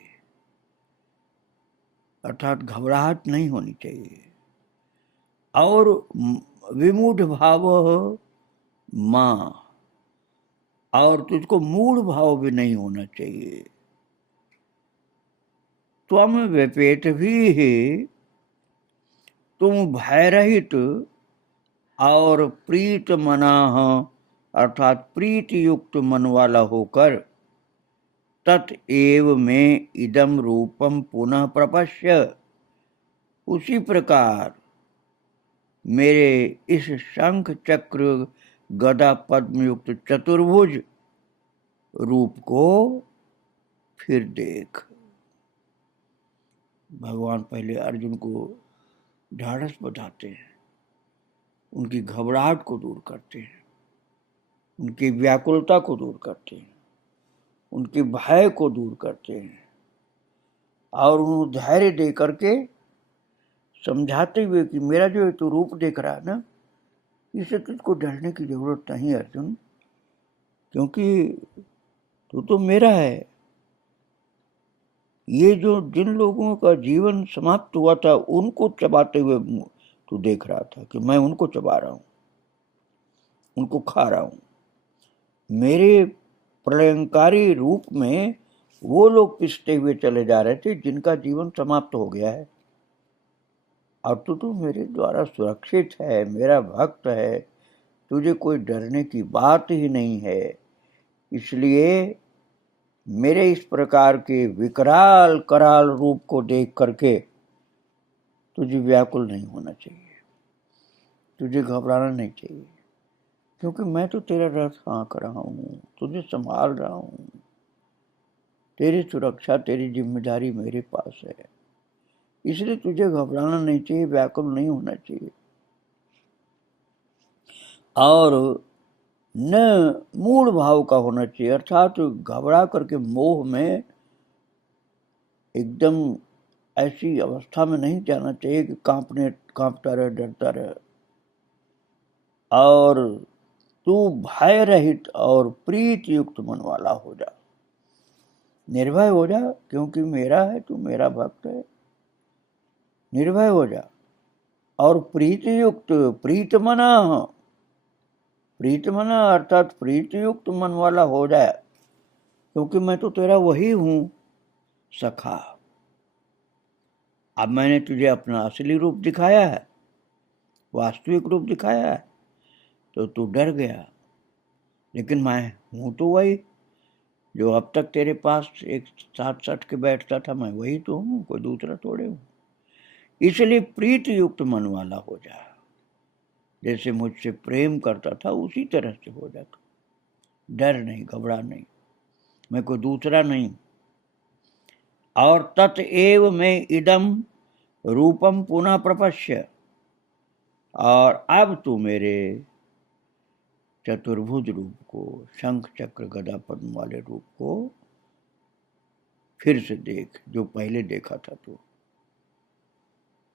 अर्थात घबराहट नहीं होनी चाहिए। और विमूढ़ भाव मां, और तुझको मूढ़ भाव भी नहीं होना चाहिए। त्वम व्यपेत भी, तुम भय रहित और प्रीत मनाह, अर्थात प्रीति युक्त मन वाला होकर, तत एव में इदम रूपम पुनः प्रपश्य, उसी प्रकार मेरे इस शंख चक्र गदा पद्म युक्त चतुर्भुज रूप को फिर देख। भगवान पहले अर्जुन को ढाढ़स बताते हैं, उनकी घबराहट को दूर करते हैं, उनकी व्याकुलता को दूर करते हैं, उनके भय को दूर करते हैं, और उन्हें धैर्य दे करके समझाते हुए कि मेरा जो तू रूप देख रहा है ना, इसे तुझको डरने की जरूरत नहीं अर्जुन, क्योंकि तू तो मेरा है। ये जो जिन लोगों का जीवन समाप्त हुआ था, उनको चबाते हुए तू देख रहा था कि मैं उनको चबा रहा हूं, उनको खा रहा हूं। मेरे प्रलयंकारी रूप में वो लोग पिसते हुए चले जा रहे थे जिनका जीवन समाप्त हो गया है, और तू मेरे द्वारा सुरक्षित है, मेरा भक्त है, तुझे कोई डरने की बात ही नहीं है। इसलिए मेरे इस प्रकार के विकराल कराल रूप को देख करके तुझे व्याकुल नहीं होना चाहिए, तुझे घबराना नहीं चाहिए, क्योंकि मैं तो तेरा रथ हाँक रहा हूँ, तुझे संभाल रहा हूँ, तेरी सुरक्षा, तेरी जिम्मेदारी मेरे पास है, इसलिए तुझे घबराना नहीं चाहिए, व्याकुल नहीं होना चाहिए, और न मूढ़ भाव का होना चाहिए, अर्थात घबरा करके मोह में एकदम ऐसी अवस्था में नहीं जाना चाहिए कि कांपता रहे, डरता रहे। और तू भय रहित और प्रीति युक्त मन वाला हो जा, निर्भय हो जा, क्योंकि मेरा है, तू मेरा भक्त है, निर्भय हो जा। और प्रीति युक्त, प्रीतमना, प्रीतमना अर्थात प्रीति युक्त मन वाला हो जाए, क्योंकि मैं तो तेरा वही हूं, सखा। अब मैंने तुझे अपना असली रूप दिखाया है, वास्तविक रूप दिखाया है, तो तू डर गया, लेकिन मैं हूं तो वही जो अब तक तेरे पास एक साथ सट के बैठता था, मैं वही तो हूं, कोई दूसरा थोड़े हूं। इसलिए प्रीति युक्त मन वाला हो जा, जैसे मुझसे प्रेम करता था उसी तरह से हो जा, डर नहीं, घबरा नहीं, मैं कोई दूसरा नहीं। और तत एव में इदम रूपम पुनः प्रपश्य, और अब तू मेरे चतुर्भुज रूप को, शंख चक्र गदा पद्म वाले रूप को फिर से देख, जो पहले देखा था। तो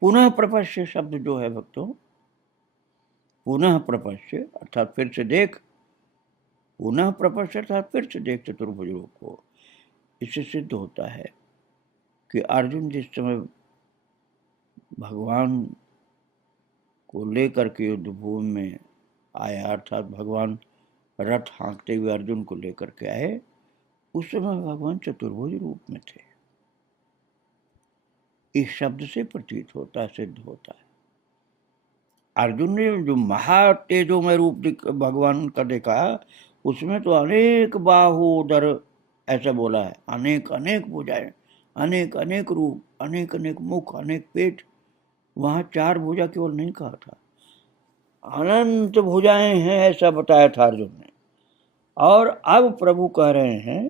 पुनः प्रपश्य शब्द जो है भक्तों, पुनः प्रपश्य अर्थात फिर से देख, पुनः प्रपश्य अर्थात फिर से देख चतुर्भुज रूप को। इससे सिद्ध होता है कि अर्जुन जिस समय भगवान को लेकर के युद्ध भूमि में आया, अर्थात भगवान रथ हाँकते हुए अर्जुन को लेकर के आए, उस समय भगवान चतुर्भुज रूप में थे। इस शब्द से प्रतीत होता है, सिद्ध होता है। अर्जुन ने जो महातेजोमय रूप भगवान का देखा, उसमें तो अनेक बाहुदर ऐसा बोला है, अनेक अनेक भुजाएं, अनेक अनेक रूप, अनेक अनेक मुख, अनेक पेट। वहां 4 भुजा केवल नहीं कहा था, अनंत भुजाएं हैं ऐसा बताया था अर्जुन ने। और अब प्रभु कह रहे हैं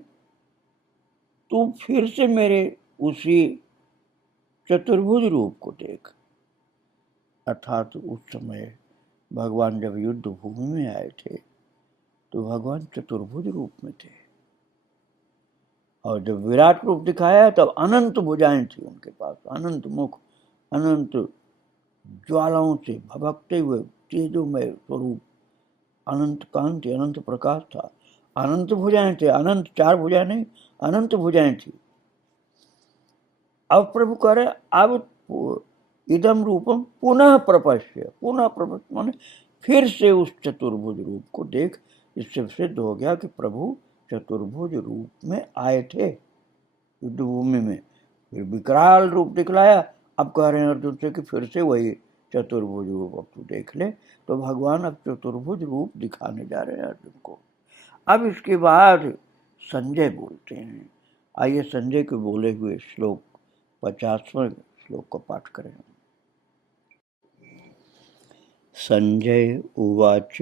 तू फिर से मेरे उसी चतुर्भुज रूप को देख। अर्थात उस समय भगवान जब युद्ध भूमि में आए थे तो भगवान चतुर्भुज रूप में थे, और जब विराट रूप दिखाया तब अनंत भुजाएं थी उनके पास, अनंत मुख, अनंत ज्वालाओं से भभकते हुए तेजोमय स्वरूप, अनंत कांति, अनंत प्रकाश था, अनंत भुजाएं थे, अनंत, चार भुजाएं नहीं, अनंत भुजाएं थी। अब प्रभु कह रहे अब इदम रूपम पुनः प्रपश्य, पुनः प्रपश्य माने फिर से उस चतुर्भुज रूप को देख। इससे सिद्ध हो गया कि प्रभु चतुर्भुज रूप में आए थे युद्ध भूमि में, फिर विकराल रूप दिखलाया। अब कह रहे हैं अर्जुन से कि फिर से वही चतुर्भुज रूप अब तू देख ले। तो भगवान अब चतुर्भुज रूप दिखाने जा रहे हैं अर्जुन को। अब इसके बाद संजय बोलते हैं। आइए संजय के बोले हुए श्लोक 50वें श्लोक को पाठ करें। संजय उवाच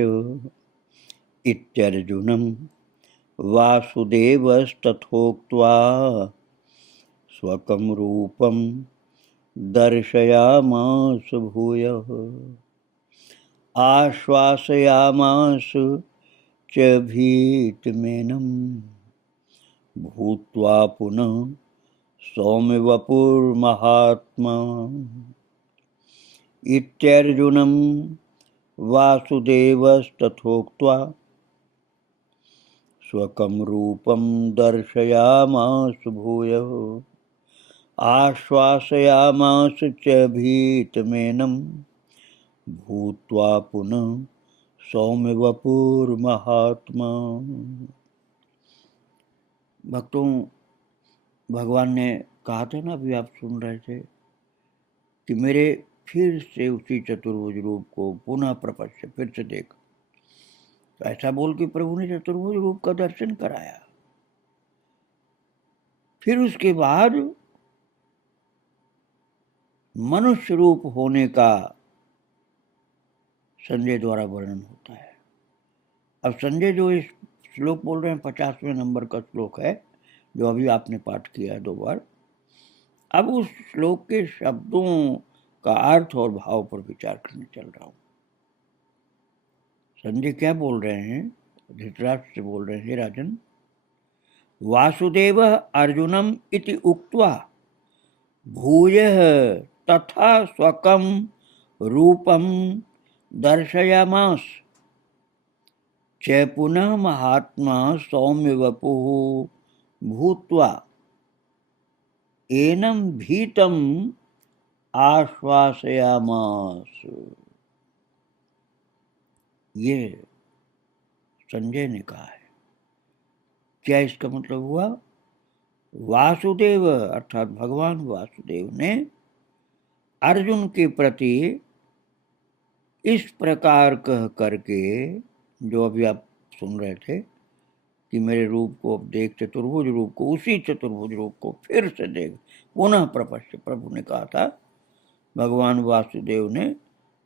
इत्यर्जुनं वासुदेवस्तथोक्त्वा स्वकं रूपं दर्शयामास भूयः आश्वासयामास च भीतमेनं भूत्वा पुनः सौम्य वपुर्महात्मा। इत्यर्जुनं वासुदेवस्तथोक्त्वा स्वकं रूपं दर्शयामास भूयः आश्वासयामास च भीतमेनं भूत्वा पुनः सौम्य वपुर्महात्मा। भक्तों, भगवान ने कहा था ना, अभी आप सुन रहे थे कि मेरे फिर से उसी चतुर्भुज रूप को पुनः प्रपश्य, फिर से देख। तो ऐसा बोल के प्रभु ने चतुर्भुज रूप का दर्शन कराया। फिर उसके बाद मनुष्य रूप होने का संजय द्वारा वर्णन होता है। अब संजय जो इस श्लोक बोल रहे हैं 50वें नंबर का श्लोक है, जो अभी आपने पाठ किया है 2 बार। अब उस श्लोक के शब्दों का अर्थ और भाव पर विचार करने चल रहा हूं। संजय क्या बोल रहे हैं? धृतराष्ट्र से बोल रहे हैं, हे राजन, वासुदेव अर्जुनम इति उक्त्वा भूयः तथा स्वकं रूपं दर्शयामास च पुनः महात्मा सौम्य वपुः भूत्वा एनं भीतम आश्वासयामास। ये संजय ने कहा है। क्या इसका मतलब हुआ? वासुदेव अर्थात भगवान वासुदेव ने अर्जुन के प्रति इस प्रकार कह करके, जो अभी आप सुन रहे थे कि मेरे रूप को अब देख, चतुर्भुज रूप को, उसी चतुर्भुज रूप को फिर से देख, पुनः प्रपश्य, प्रभु ने कहा था। भगवान वासुदेव ने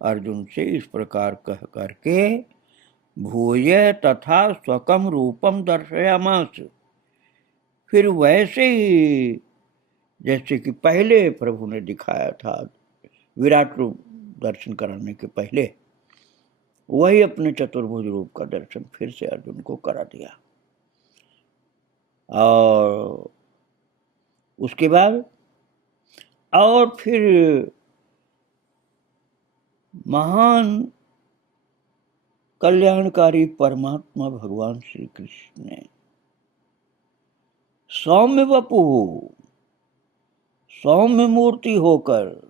अर्जुन से इस प्रकार कह करके भूय तथा स्वकम रूपम दर्शयामास, फिर वैसे ही जैसे कि पहले प्रभु ने दिखाया था विराट रूप दर्शन कराने के पहले, वही अपने चतुर्भुज रूप का दर्शन फिर से अर्जुन को करा दिया। और उसके बाद और फिर महान कल्याणकारी परमात्मा भगवान श्री कृष्ण ने सौम्य वपु, सौम्य मूर्ति होकर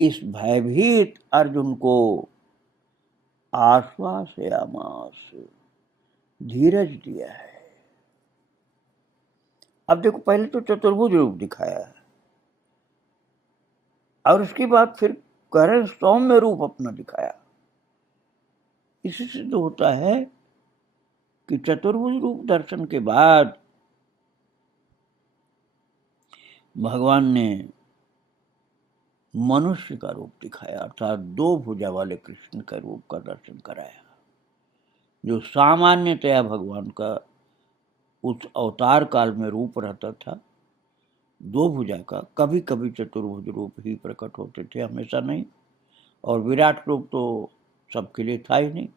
इस भयभीत अर्जुन को आश्वासयामास, धीरज दिया है। अब देखो, पहले तो चतुर्भुज रूप दिखाया है और उसके बाद फिर कह रहे सौम्य रूप अपना दिखाया। इसी से तो होता है कि चतुर्भुज रूप दर्शन के बाद भगवान ने मनुष्य का रूप दिखाया, अर्थात 2 भुजा वाले कृष्ण का रूप का दर्शन कराया। जो सामान्यतया भगवान का उस अवतार काल में रूप रहता था, दो भुजा का, कभी कभी चतुर्भुज रूप ही प्रकट होते थे, हमेशा नहीं। और विराट रूप तो सबके लिए था ही नहीं।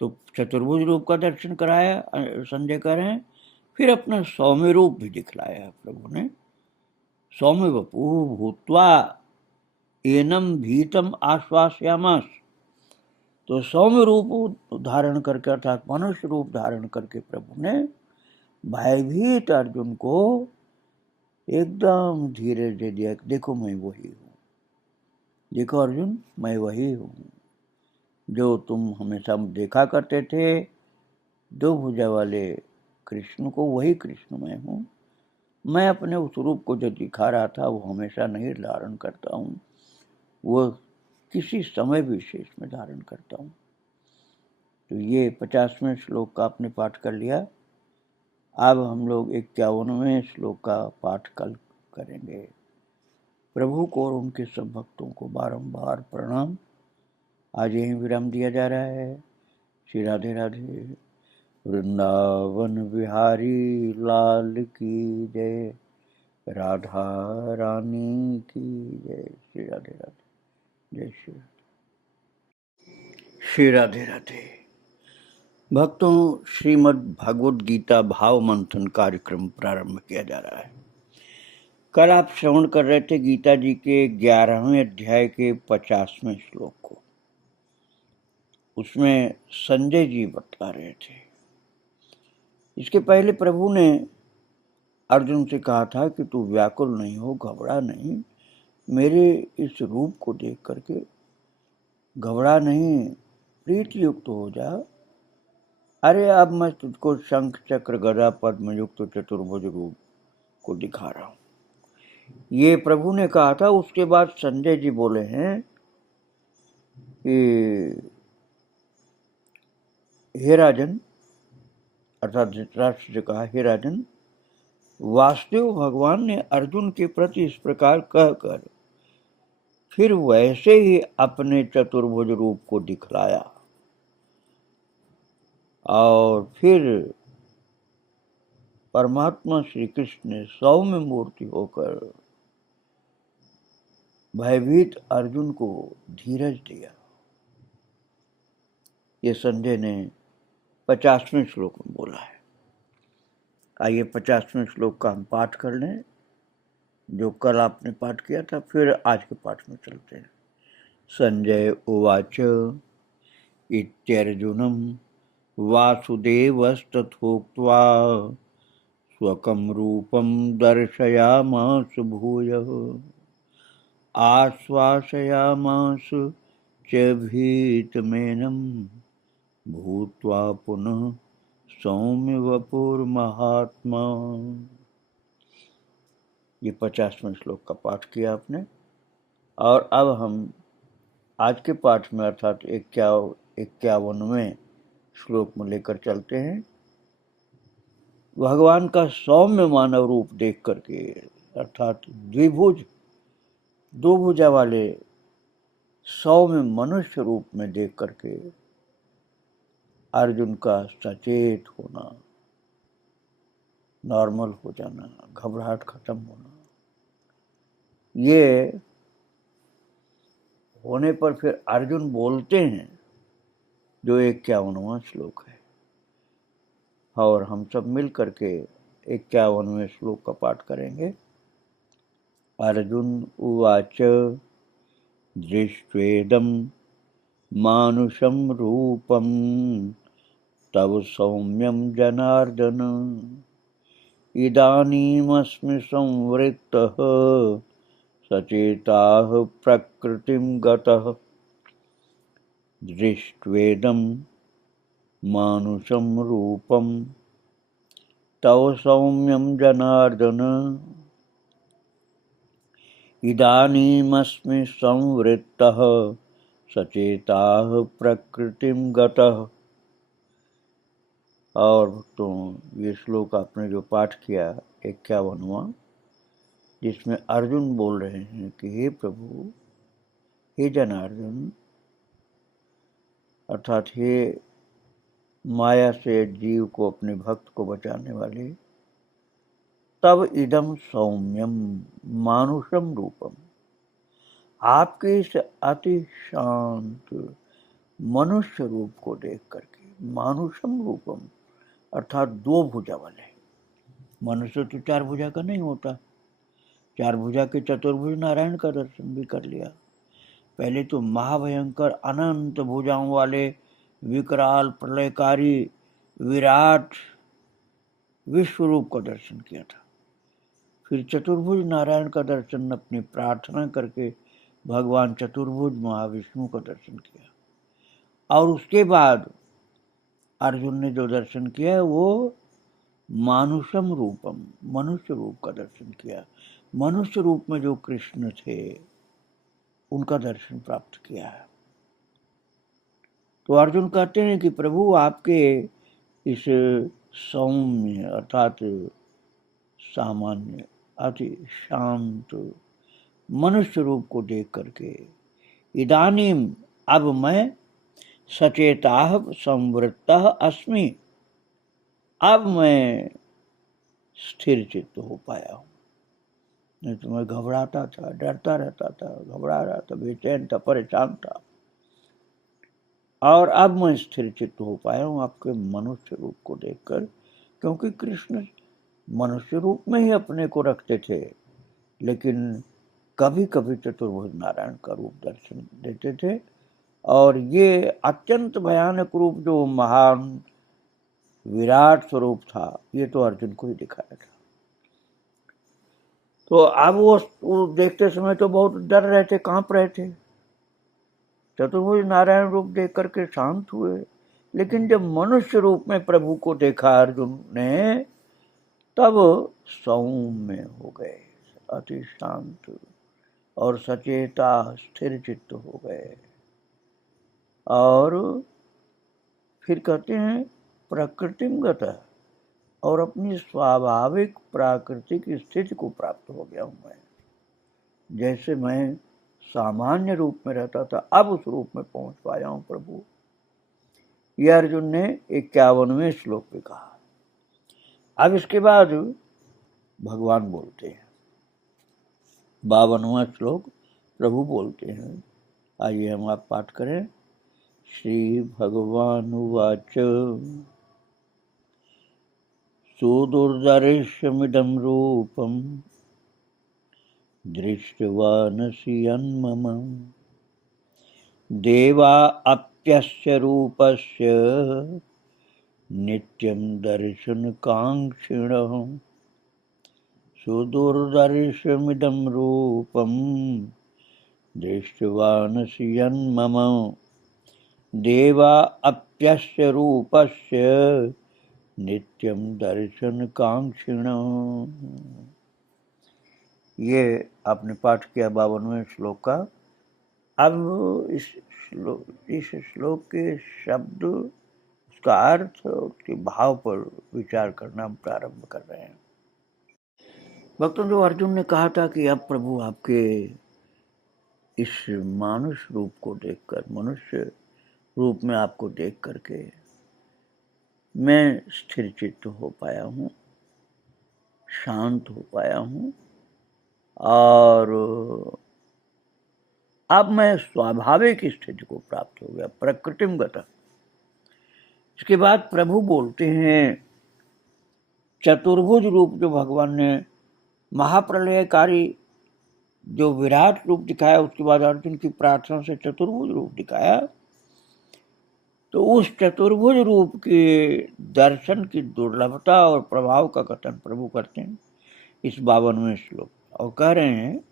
तो चतुर्भुज रूप का दर्शन कराया, संजय कह रहे हैं। फिर अपना सौम्य रूप भी दिखलाया प्रभु ने। सौम्य वपु भूत्वा एनम भीतम आश्वासयामास। तो सौम्य रूप धारण करके, अर्थात मनुष्य रूप धारण करके प्रभु ने भयभीत अर्जुन को एकदम धीरे दे दिया। देखो मैं वही हूँ, देखो अर्जुन मैं वही हूँ जो तुम हमेशा देखा करते थे, दो भुजा वाले कृष्ण को, वही कृष्ण मैं हूँ। मैं अपने उस रूप को जो दिखा रहा था वो हमेशा नहीं धारण करता हूँ, वो किसी समय विशेष में धारण करता हूँ। तो ये 50वें श्लोक का आपने पाठ कर लिया। अब हम लोग 51वें श्लोक का पाठ कल करेंगे। प्रभु को और उनके सब भक्तों को बारंबार प्रणाम। आज यहीं विराम दिया जा रहा है। श्री राधे राधे। वृंदावन बिहारी लाल की जय, राधा रानी की जय। श्री राधे राधे। जय श्री राधे। श्री राधे राधे। भक्तों, श्रीमद् भागवत गीता भाव मंथन कार्यक्रम प्रारंभ किया जा रहा है। कल आप श्रवण कर रहे थे गीता जी के 11वें अध्याय के 50वें श्लोक को। उसमें संजय जी बतला रहे थे। इसके पहले प्रभु ने अर्जुन से कहा था कि तू व्याकुल नहीं हो, घबरा नहीं, मेरे इस रूप को देख करके घबरा नहीं, प्रीति युक्त हो जा। अरे अब मैं तुझको शंख चक्र गदा पद्म युक्त चतुर्भुज रूप को दिखा रहा हूं, ये प्रभु ने कहा था। उसके बाद संजय जी बोले हैं कि हे राजन, अर्थात धृतराष्ट्र से कहा, हे राजन, वासुदेव भगवान ने अर्जुन के प्रति इस प्रकार कहकर फिर वैसे ही अपने चतुर्भुज रूप को दिखलाया। और फिर परमात्मा श्री कृष्ण ने सौम्य मूर्ति होकर भयभीत अर्जुन को धीरज दिया। ये संजय ने 50वें श्लोक में बोला है। आइए 50वें श्लोक का हम पाठ कर लें, जो कल आपने पाठ किया था। फिर आज के पाठ में चलते हैं। संजय उवाच इत्यर्जुनं वासुदेवस्तथोक्त्वा स्वकं रूपं दर्शयामास भूयः आश्वासयामास च भीतमेनं भूत्वा पुनः सौम्य वपुर्महात्मा। ये 50वें श्लोक का पाठ किया आपने। और अब हम आज के पाठ में अर्थात 51वें श्लोक में लेकर चलते हैं। भगवान का सौम्य मानव रूप देख करके, अर्थात द्विभुज, दो भुजा वाले सौम्य मनुष्य रूप में देख करके अर्जुन का सचेत होना, नॉर्मल हो जाना, घबराहट खत्म होना, ये होने पर फिर अर्जुन बोलते हैं, जो 51वां श्लोक है। और हम सब मिल करके 51वें श्लोक का पाठ करेंगे। अर्जुन उवाच दृष्ट्वेदं मानुषं रूपं तव सौम्यं जनार्दन इदानीमस्मि संवृत्तः सचेताः प्रकृतिं गतः। दृष्ट्वेदं मानुषं रूपं तव सौम्यं जनार्दन इदानीमस्मि संवृत्तः सचेताः प्रकृतिं गतः। और तो ये श्लोक आपने जो पाठ किया 51वां, जिसमें अर्जुन बोल रहे हैं कि हे प्रभु, हे जनार्दन, अर्थात हे माया से जीव को, अपने भक्त को बचाने वाले, तब इदम सौम्यम मानुषम रूपम, आपके इस अति शांत मनुष्य रूप को देख करके, मानुषम रूपम अर्थात दो भुजा वाले। मनुष्य तो चार भुजा का नहीं होता, चार भुजा के चतुर्भुज नारायण का दर्शन भी कर लिया। पहले तो महाभयंकर अनंत भुजाओं वाले विकराल प्रलयकारी विराट विश्व रूप का दर्शन किया था। फिर चतुर्भुज नारायण का दर्शन अपनी प्रार्थना करके भगवान चतुर्भुज महाविष्णु का दर्शन किया। और उसके बाद अर्जुन ने जो दर्शन किया वो मानुषम रूपम, मनुष्य रूप का दर्शन किया। मनुष्य रूप में जो कृष्ण थे उनका दर्शन प्राप्त किया है। तो अर्जुन कहते हैं कि प्रभु आपके इस सौम्य अर्थात सामान्य अति शांत मनुष्य रूप को देख करके इदानीम अब मैं सचेता संवृत्ता अस्मि, अब मैं स्थिर चित्त हो पाया हूँ। नहीं तो मैं घबराता था, डरता रहता था, घबरा रहा था, बेचैन था, परेशान था। और अब मैं स्थिर चित्त हो पाया हूँ आपके मनुष्य रूप को देखकर, क्योंकि कृष्ण मनुष्य रूप में ही अपने को रखते थे, लेकिन कभी कभी चतुर्भुज नारायण का रूप दर्शन देते थे। और ये अत्यंत भयानक रूप जो महान विराट स्वरूप था, ये तो अर्जुन को ही दिखाया था। तो अब वो देखते समय तो बहुत डर रहे थे, कांप रहे थे। चतुर्भुज नारायण रूप देख करके शांत हुए, लेकिन जब मनुष्य रूप में प्रभु को देखा अर्जुन ने, तब सौम्य हो गए, अति शांत और सचेता स्थिर चित्त हो गए। और फिर कहते हैं प्रकृतिगत, और अपनी स्वाभाविक प्राकृतिक स्थिति को प्राप्त हो गया हूं मैं। जैसे मैं सामान्य रूप में रहता था, अब उस रूप में पहुंच पाया हूं प्रभु। यह अर्जुन ने 51वें श्लोक में कहा। अब इसके बाद भगवान बोलते हैं, 52वां श्लोक प्रभु बोलते हैं। आइए हम आप पाठ करें। श्री भगवान उवाच सुदुर्दर्शमिदं रूपं दृष्टवानसि यन्मम देवा अप्यस्य रूपस्य नित्यं दर्शनकाङ्क्षिणः सुदुर्दर्शमिदं रूपं दृष्टवानसि यन्मम देवा अप्यस्य रूपस्य नित्यं दर्शनकाङ्क्षिणः। ये आपने पाठ किया 52वें श्लोक का। अब इस श्लोक के शब्द, उसका अर्थ, उसके भाव पर विचार करना हम प्रारंभ कर रहे हैं। भक्तों, जो अर्जुन ने कहा था कि अब प्रभु आपके इस मानुष रूप को देखकर, मनुष्य रूप में आपको देख करके मैं स्थिर चित्त हो पाया हूँ, शांत हो पाया हूँ, और अब मैं स्वाभाविक स्थिति को प्राप्त हो गया, प्रकृतिगत। इसके बाद प्रभु बोलते हैं चतुर्भुज रूप जो भगवान ने महाप्रलयकारी जो विराट रूप दिखाया, उसके बाद अर्जुन की प्रार्थना से चतुर्भुज रूप दिखाया। तो उस चतुर्भुज रूप के दर्शन की दुर्लभता और प्रभाव का कथन प्रभु करते हैं इस 52वें श्लोक, और कह रहे हैं,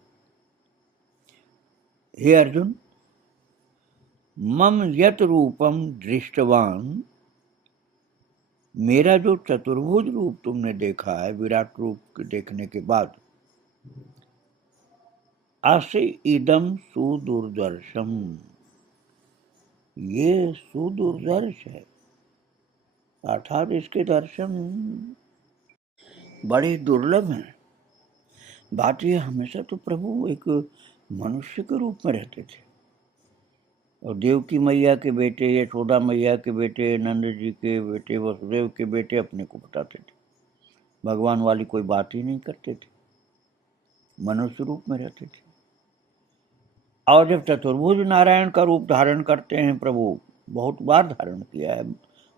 हे अर्जुन, मम यत रूपम दृष्टवान, मेरा जो चतुर्भुज रूप तुमने देखा है, विराट रूप देखने के बाद, आसे इदम सुदुर्दर्शम, ये सुदुर्दर्श है, अर्थात इसके दर्शन बड़े दुर्लभ हैं। बात यह, हमेशा तो प्रभु एक मनुष्य के रूप में रहते थे, और देवकी मैया के बेटे, यशोदा मैया के बेटे, नंद जी के बेटे, वसुदेव के बेटे अपने को बताते थे। भगवान वाली कोई बात ही नहीं करते थे, मनुष्य रूप में रहते थे। और जब चतुर्भुज नारायण का रूप धारण करते हैं प्रभु, बहुत बार धारण किया है,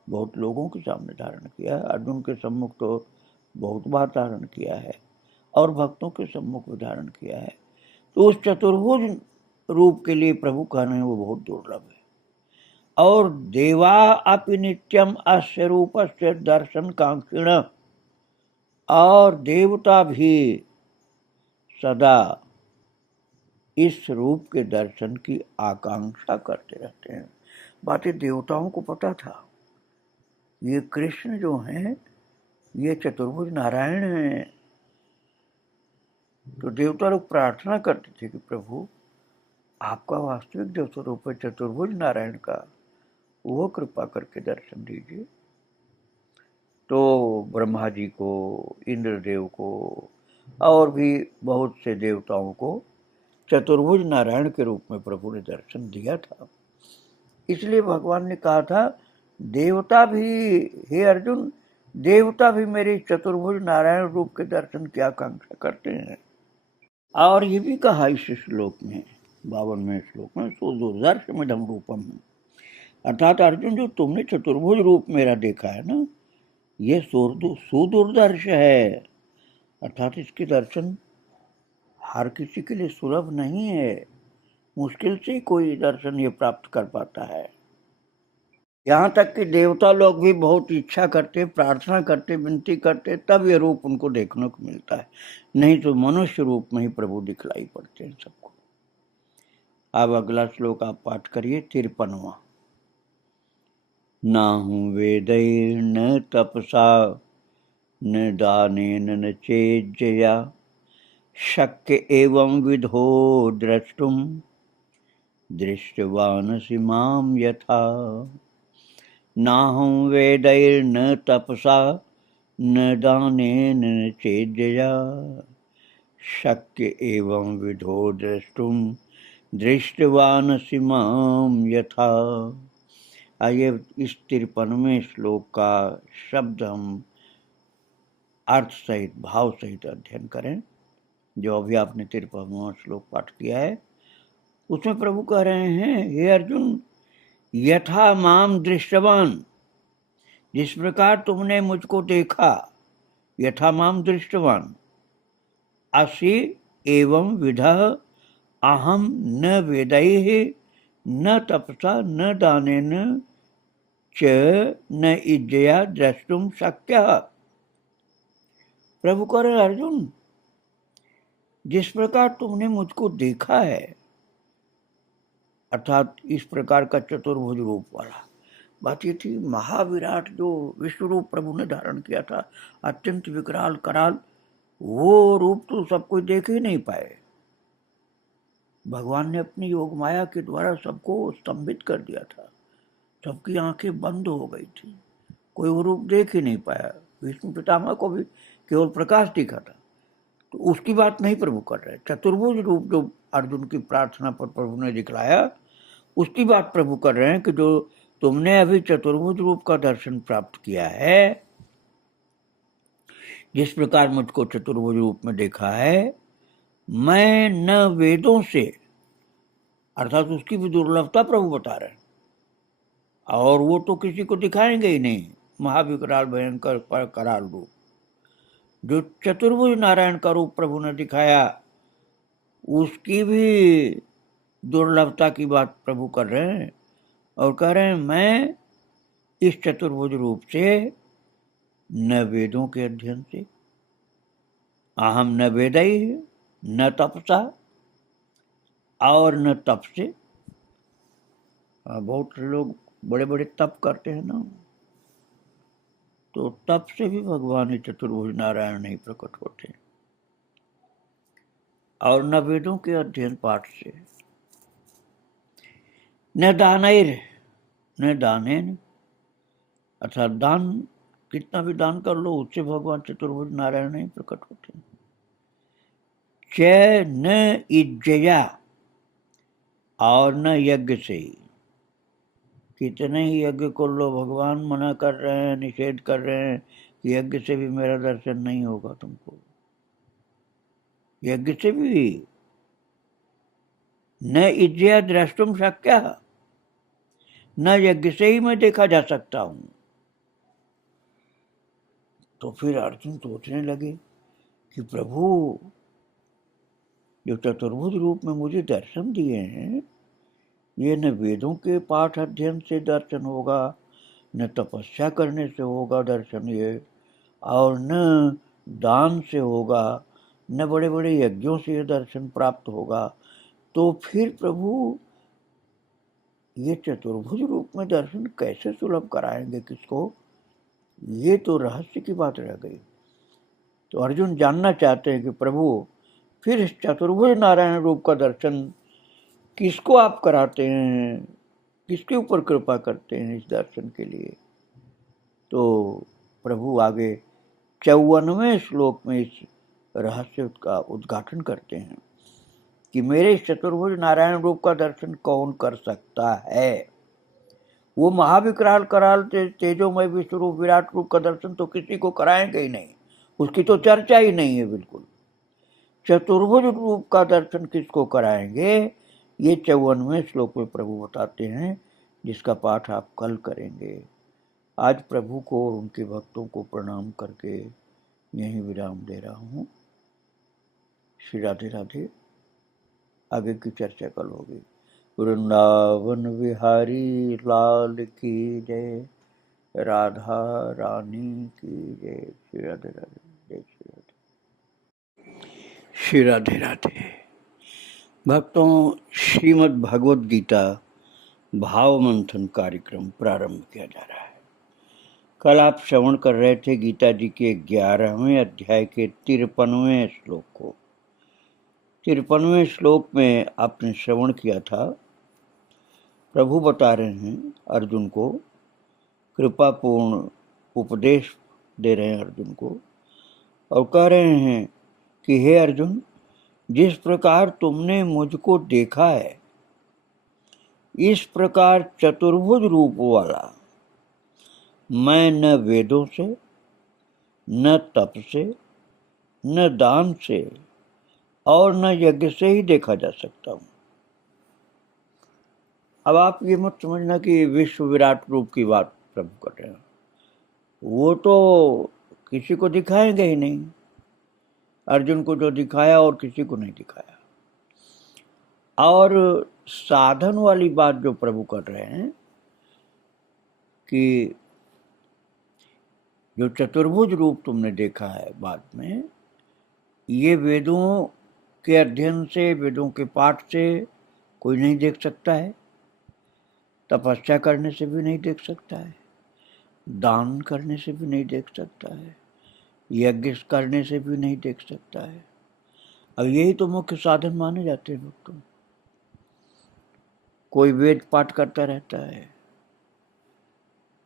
बहुत लोगों के सामने धारण किया है, अर्जुन के सम्मुख तो बहुत बार धारण किया है, और भक्तों के सम्मुख भी धारण किया है। तो उस चतुर्भुज रूप के लिए प्रभु कहने वो बहुत दुर्लभ है। और देवा अपि नित्यम अस्य रूपस्य दर्शन कांक्षिण, और देवता भी सदा इस रूप के दर्शन की आकांक्षा करते रहते हैं। बातें देवताओं को पता था, ये कृष्ण जो हैं ये चतुर्भुज नारायण हैं। तो देवता लोग प्रार्थना करते थे कि प्रभु आपका वास्तविक जो स्वरूप है चतुर्भुज नारायण का, वो कृपा करके दर्शन दीजिए। तो ब्रह्मा जी को, इंद्रदेव को और भी बहुत से देवताओं को चतुर्भुज नारायण के रूप में प्रभु ने दर्शन दिया था। इसलिए भगवान ने कहा था देवता भी, हे अर्जुन, देवता भी मेरे चतुर्भुज नारायण रूप के दर्शन की आकांक्षा करते हैं। और ये भी कहा इस श्लोक में, 52वें श्लोक में, सुदुर्दर्शमिदं रूपम, अर्थात अर्जुन जो तुमने चतुर्भुज रूप मेरा देखा है ना, ये सुदुर्दर्श है, अर्थात इसके दर्शन हर किसी के लिए सुलभ नहीं है, मुश्किल से कोई दर्शन ये प्राप्त कर पाता है। यहाँ तक कि देवता लोग भी बहुत इच्छा करते, प्रार्थना करते, विनती करते, तब ये रूप उनको देखने को मिलता है, नहीं तो मनुष्य रूप में ही प्रभु दिखलाई पड़ते हैं सबको। अब अगला श्लोक आप पाठ करिए, 53वां। नाहु वेदैर्न तपसा न दानेन न चेज्जया शक्य एवं विधो द्रष्टुम दृष्टवानसि मां यथा। नाहं वेदैर्न तपसा न दानेन न चेज्जया शक्य एवं विधो द्रष्टुम दृष्टवानसि मां यथा। आइए इस 53वें श्लोक का शब्द हम अर्थ सहित, भाव सहित अध्ययन करें। जो अभी आपने 53वां श्लोक पाठ किया है उसमें प्रभु कह रहे हैं, हे अर्जुन, यथा माम दृष्टवान, जिस प्रकार तुमने मुझको देखा, यथा माम दृष्टवान, असि एवं विधः अहम न वेदैः न तपसा न दानेन च न इज्जया द्रष्टुम शक्यः। प्रभु कह रहे अर्जुन, जिस प्रकार तुमने मुझको देखा है, अर्थात इस प्रकार का चतुर्भुज रूप वाला, बात ये थी महाविराट जो विश्व रूप प्रभु ने धारण किया था, अत्यंत विकराल कराल, वो रूप तो सब कोई देख ही नहीं पाए। भगवान ने अपनी योग माया के द्वारा सबको स्तंभित कर दिया था, सबकी आंखें बंद हो गई थी, कोई वो रूप देख ही नहीं पाया। विष्णु पितामह को भी केवल प्रकाश दिखा था। तो उसकी बात नहीं प्रभु कर रहे। चतुर्भुज रूप जो अर्जुन की प्रार्थना पर प्रभु ने दिखलाया, उसकी बात प्रभु कर रहे हैं कि जो तुमने अभी चतुर्भुज रूप का दर्शन प्राप्त किया है, जिस प्रकार मुझको चतुर्भुज रूप में देखा है, मैं न वेदों से, अर्थात उसकी भी दुर्लभता प्रभु बता रहे हैं, और वो तो किसी को दिखाएंगे ही नहीं, महाविकराल भयंकर पर कराल रूप जो चतुर्भुज नारायण का रूप प्रभु ने दिखाया, उसकी भी दुर्लभता की बात प्रभु कर रहे हैं, और कह रहे हैं मैं इस चतुर्भुज रूप से न वेदों के अध्ययन से, अहम न वेदै न तपसा, और न तप से। बहुत लोग बड़े बड़े तप करते हैं ना, तो तप से भी भगवान चतुर्भुज नारायण नहीं प्रकट होते, और न वेदों के अध्ययन पाठ से, न दानैर न दानेन, अर्थात दान कितना भी दान कर लो उससे भगवान चतुर्भुज नारायण नहीं प्रकट होते। च न इज्जया, और न यज्ञ से ही, कितने ही यज्ञ कर लो, भगवान मना कर रहे हैं, निषेध कर रहे हैं कि यज्ञ से भी मेरा दर्शन नहीं होगा तुमको। यज्ञ से भी न इज्जया द्रष्टुम शक्य, न यज्ञ से ही मैं देखा जा सकता हूं। तो फिर अर्जुन सोचने लगे कि प्रभु जो चतुर्भुज रूप में मुझे दर्शन दिए हैं, ये न वेदों के पाठ अध्ययन से दर्शन होगा, न तपस्या करने से होगा दर्शन ये, और न दान से होगा, न बड़े बड़े यज्ञों से ये दर्शन प्राप्त होगा। तो फिर प्रभु ये चतुर्भुज रूप में दर्शन कैसे सुलभ कराएंगे किसको? ये तो रहस्य की बात रह गई। तो अर्जुन जानना चाहते हैं कि प्रभु फिर इस चतुर्भुज नारायण रूप का दर्शन किसको आप कराते हैं, किसके ऊपर कृपा करते हैं इस दर्शन के लिए? तो प्रभु आगे 54वें श्लोक में इस रहस्य का उद्घाटन करते हैं कि मेरे चतुर्भुज नारायण रूप का दर्शन कौन कर सकता है? वो महाविकराल कराल तेजोमय विश्वरूप विराट रूप का दर्शन तो किसी को कराएंगे ही नहीं, उसकी तो चर्चा ही नहीं है बिल्कुल। चतुर्भुज रूप का दर्शन किसको कराएंगे? ये 54वें श्लोक में प्रभु बताते हैं, जिसका पाठ आप कल करेंगे। आज प्रभु को और उनके भक्तों को प्रणाम करके यहीं विराम दे रहा हूँ। श्री राधे राधे। आगे की चर्चा कल होगी। वृंदावन बिहारी लाल की जय, राधा रानी की जय। श्री राधे राधे। जय श्री राधे। श्री राधे राधे। भक्तों, श्रीमद् भगवद गीता भाव मंथन कार्यक्रम प्रारंभ किया जा रहा है। कल आप श्रवण कर रहे थे गीता जी के 11वें अध्याय के 53वें श्लोक को। 53वें श्लोक में आपने श्रवण किया था, प्रभु बता रहे हैं अर्जुन को, कृपापूर्ण उपदेश दे रहे हैं अर्जुन को, और कह रहे हैं कि हे अर्जुन, जिस प्रकार तुमने मुझको देखा है, इस प्रकार चतुर्भुज रूप वाला मैं न वेदों से, न तप से, न दान से और न यज्ञ से ही देखा जा सकता हूं। अब आप ये मत समझना कि विश्व विराट रूप की बात प्रभु कर रहे हैं, वो तो किसी को दिखाएंगे ही नहीं। अर्जुन को जो दिखाया और किसी को नहीं दिखाया। और साधन वाली बात जो प्रभु कर रहे हैं कि जो चतुर्भुज रूप तुमने देखा है बाद में, ये वेदों के अध्ययन से, वेदों के पाठ से कोई नहीं देख सकता है, तपस्या करने से भी नहीं देख सकता है, दान करने से भी नहीं देख सकता है, यज्ञ करने से भी नहीं देख सकता है। अब यही तो मुख्य साधन माने जाते हैं भक्तों। कोई वेद पाठ करता रहता है,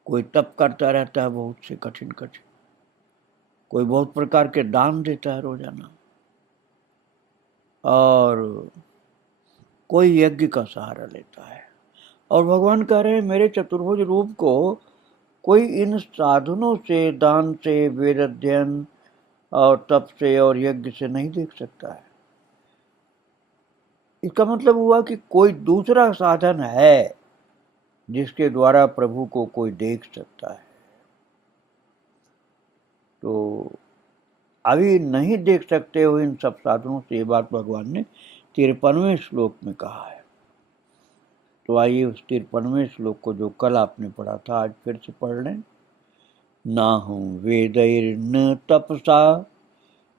कोई तप करता रहता है बहुत से कठिन कठिन, कोई बहुत प्रकार के दान देता है रोजाना, और कोई यज्ञ का सहारा लेता है। और भगवान कह रहे हैं मेरे चतुर्भुज रूप को कोई इन साधनों से, दान से, वेद अध्ययन और तप से और यज्ञ से नहीं देख सकता है। इसका मतलब हुआ कि कोई दूसरा साधन है जिसके द्वारा प्रभु को कोई देख सकता है। तो अभी नहीं देख सकते हो इन सब साधनों से, ये बात भगवान ने 53वें श्लोक में कहा है। तो आइए उस 53वें श्लोक को जो कल आपने पढ़ा था आज फिर से पढ़ लें। ना हूं वेदैर्न तपसा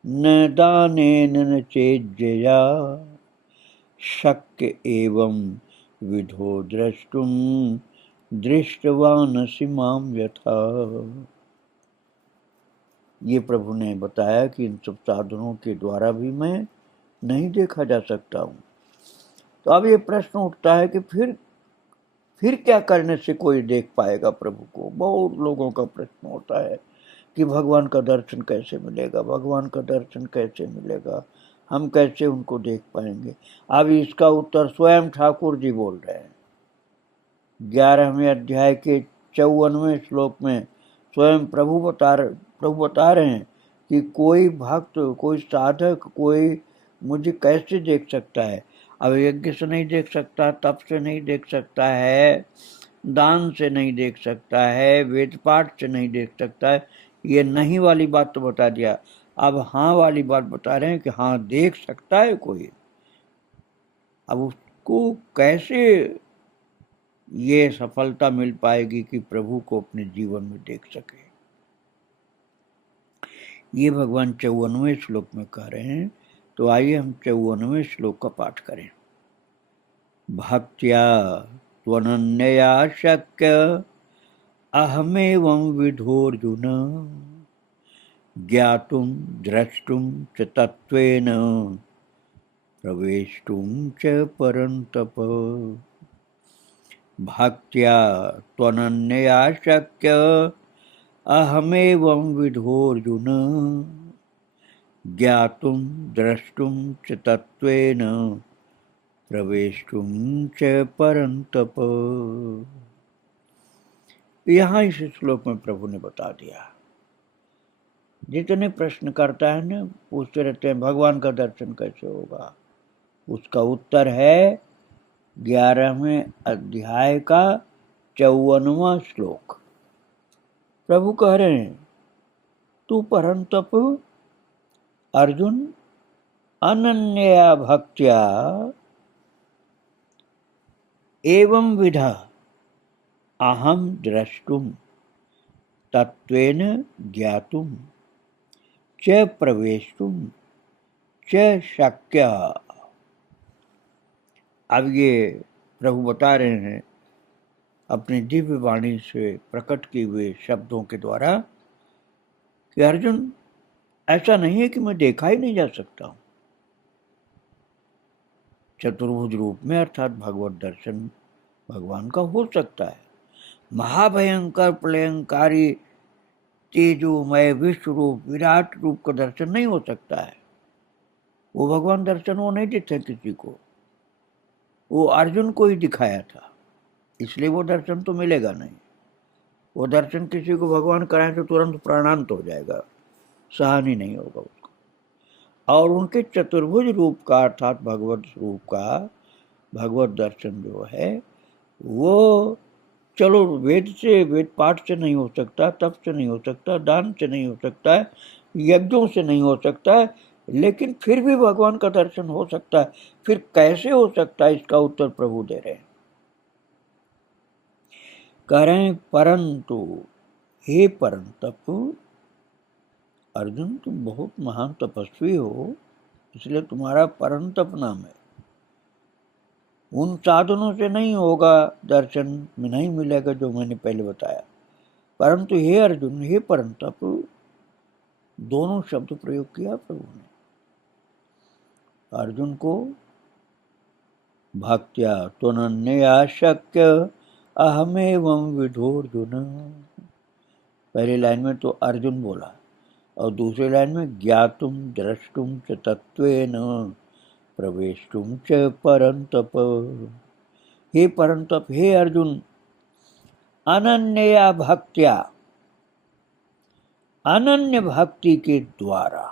न दानेन न चेज्जया शक्य एवं विधो द्रष्टुम दृष्टवानसि माम यथा। ये प्रभु ने बताया कि इन सब साधनों के द्वारा भी मैं नहीं देखा जा सकता हूँ। तो अब ये प्रश्न उठता है कि फिर क्या करने से कोई देख पाएगा प्रभु को? बहुत लोगों का प्रश्न होता है कि भगवान का दर्शन कैसे मिलेगा, भगवान का दर्शन कैसे मिलेगा, हम कैसे उनको देख पाएंगे? अब इसका उत्तर स्वयं ठाकुर जी बोल रहे हैं। 11वें अध्याय के 54वें श्लोक में स्वयं प्रभु बता रहे हैं कि कोई भक्त, कोई साधक, कोई मुझे कैसे देख सकता है। अब यज्ञ से नहीं देख सकता, तप से नहीं देख सकता है, दान से नहीं देख सकता है, वेद पाठ से नहीं देख सकता है। ये नहीं वाली बात तो बता दिया। अब हाँ वाली बात बता रहे हैं कि हाँ देख सकता है कोई। अब उसको कैसे ये सफलता मिल पाएगी कि प्रभु को अपने जीवन में देख सके। ये भगवान 54वें श्लोक में कह रहे हैं। तो आइए हम 54वें श्लोक का पाठ करें। भक्त्या त्वनन्यया शक्य अहमेवं विधोर्जुन ज्ञातुं द्रष्टुं च तत्त्वेन प्रवेष्टुं च परन्तप। भक्त्या त्वनन्यया शक्य अहमेवं विधोर्जुन ज्ञातुं द्रष्टुं च तत्त्वेन प्रवेष्टुं च परन्तप। यहाँ इस श्लोक में प्रभु ने बता दिया। जितने प्रश्न करता है ना, पूछते रहते हैं भगवान का दर्शन कैसे होगा, उसका उत्तर है 11वें अध्याय का 54वां श्लोक। प्रभु कह रहे हैं, तू परंतप अर्जुन अनन्या भक्त्या एवं विधा अहम द्रष्टुम तत्वेन ज्ञातुम च प्रवेष्टुम च शक्य। अब ये प्रभु बता रहे हैं अपनी दिव्य वाणी से प्रकट किए हुए शब्दों के द्वारा कि अर्जुन, ऐसा नहीं है कि मैं देखा ही नहीं जा सकता हूं। चतुर्भुज रूप में अर्थात भगवत दर्शन भगवान का हो सकता है। महाभयंकर प्रलयंकारी तेजोमय विश्व रूप विराट रूप का दर्शन नहीं हो सकता है। वो भगवान दर्शन वो नहीं देते किसी को, वो अर्जुन को ही दिखाया था, इसलिए वो दर्शन तो मिलेगा नहीं। वो दर्शन किसी को भगवान कराए तो तुरंत प्राणांत हो जाएगा, सहन ही नहीं होगा उसको। और उनके चतुर्भुज रूप का अर्थात भगवत रूप का भगवत दर्शन जो है वो चलो वेद पाठ से नहीं हो सकता, तप से नहीं हो सकता, दान से नहीं हो सकता है, यज्ञों से नहीं हो सकता है, लेकिन फिर भी भगवान का दर्शन हो सकता है। फिर कैसे हो सकता है, इसका उत्तर प्रभु दे रहे हैं। कह रहे हैं परंतु हे परंतप अर्जुन, तुम बहुत महान तपस्वी हो, इसलिए तुम्हारा परंतप नाम है। उन साधनों से नहीं होगा, दर्शन में नहीं मिलेगा जो मैंने पहले बताया। परंतु हे अर्जुन, हे परंतप, दोनों शब्द प्रयोग किया प्रभु ने। अर्जुन को भक्त्या त्वनन्यया शक्य अहमेवं विधोर्जुन, पहली लाइन में तो अर्जुन बोला और दूसरी लाइन में ज्ञातुम द्रष्टुम च तत्वेन प्रवेष्टुम च परंतप। हे परंतप, हे अर्जुन, अनन्या भक्त्या, अनन्य भक्ति के द्वारा,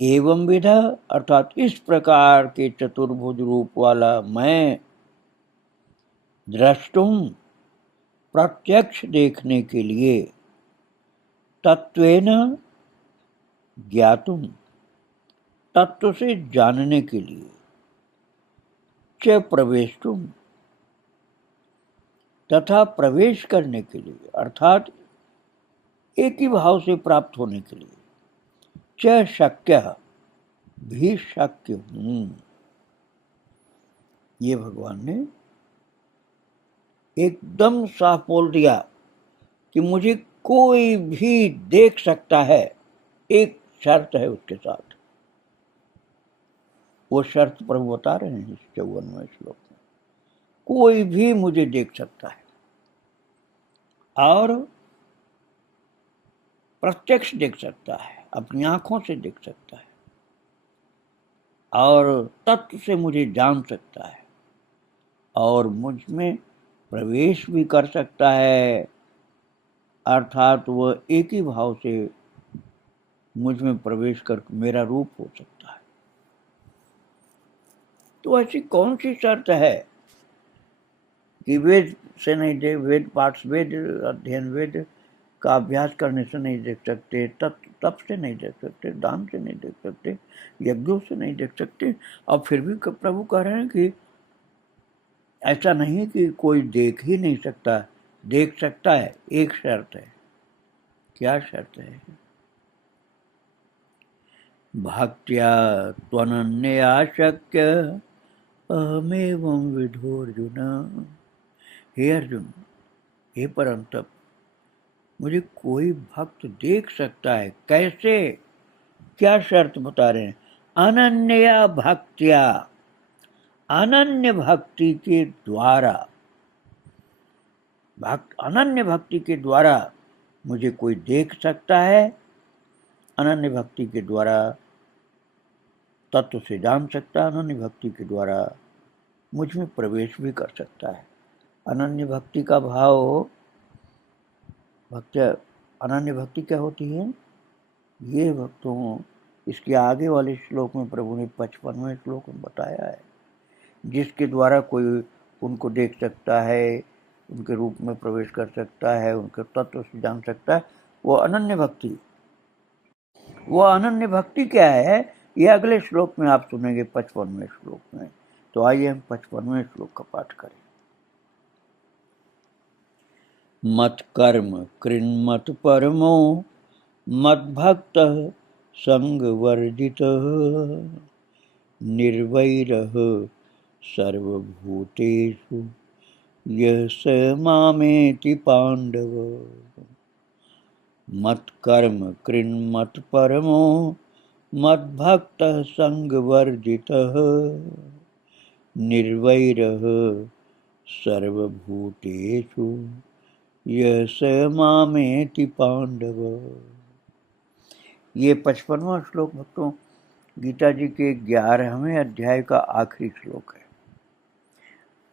एवं विधा अर्थात इस प्रकार के चतुर्भुज रूप वाला मैं द्रष्टुम प्रत्यक्ष देखने के लिए, तत्वेन ज्ञातुम तत्व से जानने के लिए, च प्रवेष्टुम तथा प्रवेश करने के लिए अर्थात एक ही भाव से प्राप्त होने के लिए, च शक्य भी शक्य हूं। ये भगवान ने एकदम साफ बोल दिया कि मुझे कोई भी देख सकता है, एक शर्त है उसके साथ। वो शर्त प्रभु बता रहे हैं इस 54वें श्लोक में। कोई भी मुझे देख सकता है और प्रत्यक्ष देख सकता है, अपनी आंखों से देख सकता है और तत्व से मुझे जान सकता है। और मुझ में प्रवेश भी कर सकता है, अर्थात वह एक ही भाव से मुझ में प्रवेश कर मेरा रूप हो सकता है। तो ऐसी कौन सी शर्त है कि वेद से नहीं देख, वेद पाठ, वेद अध्ययन, वेद का अभ्यास करने से नहीं देख सकते, तप से नहीं देख सकते, दान से नहीं देख सकते, यज्ञों से नहीं देख सकते, और फिर भी प्रभु कह रहे हैं कि ऐसा नहीं कि कोई देख ही नहीं सकता, देख सकता है। एक शर्त है। क्या शर्त है? भक्त्या त्वनन्या शक्य अहमेवं विधोर्जुन। हे अर्जुन, हे परम तप, मुझे कोई भक्त देख सकता है। कैसे? क्या शर्त बता रहे हैं? अनन्या भक्त्या, अनन्य भक्ति के द्वारा, अनन्य भक्ति के द्वारा मुझे कोई देख सकता है, अनन्य भक्ति के द्वारा तत्व से जान सकता है, अनन्य भक्ति के द्वारा मुझ में प्रवेश भी कर सकता है। अनन्य भक्ति का भाव, अनन्य भक्ति क्या होती है? ये भक्तों, इसके आगे वाले श्लोक में प्रभु ने 55वें श्लोक में बताया है, जिसके द्वारा कोई उनको देख सकता है, उनके रूप में प्रवेश कर सकता है, उनके तत्व से जान सकता है, वो अनन्य भक्ति। वो अनन्य भक्ति क्या है, ये अगले श्लोक में आप सुनेंगे, 55वें श्लोक में। तो आइए हम 55वें श्लोक का पाठ करें। मत कर्म कृन्मत परमो मद्भक्त संग वर्जित निर्वैरः सर्वभूतेषु यः स मामेति पांडव। मत कर्म कृन्मत परमो मद्भक्त संग वर्जितः निर्वैरः सर्वभूतेषु यः स मामेति पांडव। ये 55वां श्लोक भक्तों गीता जी के 11वें अध्याय का आखिरी श्लोक है।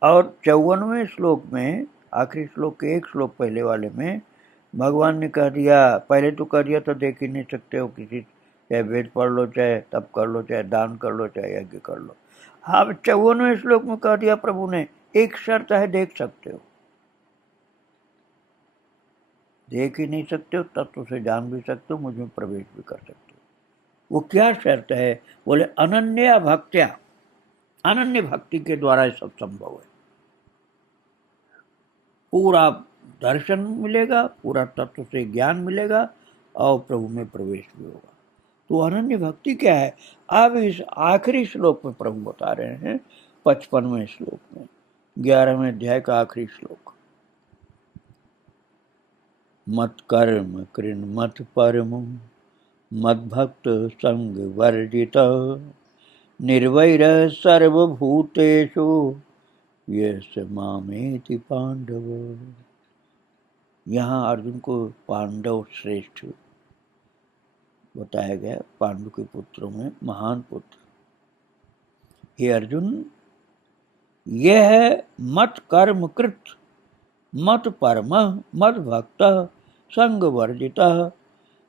और 54वें श्लोक में, आखिरी श्लोक के एक श्लोक पहले वाले में, भगवान ने कह दिया, पहले तो कह दिया तो देख ही नहीं सकते हो किसी, चाहे वेद पढ़ लो, चाहे तप कर लो, चाहे दान कर लो, चाहे यज्ञ कर लो। हाँ, 54वें श्लोक में कह दिया प्रभु ने, एक शर्त है, देख सकते हो। देख ही नहीं सकते हो, तत्व से जान भी सकते हो, मुझ में प्रवेश भी कर सकते हो। वो क्या शर्त है? बोले अनन्या भक्त्या, अनन्य भक्ति के द्वारा ये सब संभव है। पूरा दर्शन मिलेगा, पूरा तत्व से ज्ञान मिलेगा, और प्रभु में प्रवेश भी होगा। तो अनन्य भक्ति क्या है? अब इस आखिरी श्लोक में प्रभु बता रहे हैं, 55वें श्लोक में, 11वें अध्याय का आखिरी श्लोक। मत कर्म कृन्मत परमो मद्भक्त संग वर्जित निर्वैर सर्वभूतेषु यः स मामेति पांडव। यहाँ अर्जुन को पांडव श्रेष्ठ बताया गया, पांडु के पुत्रों में महान पुत्र। हे अर्जुन, यह है मत कर्म कृत मत परम मद भक्त संग वर्जित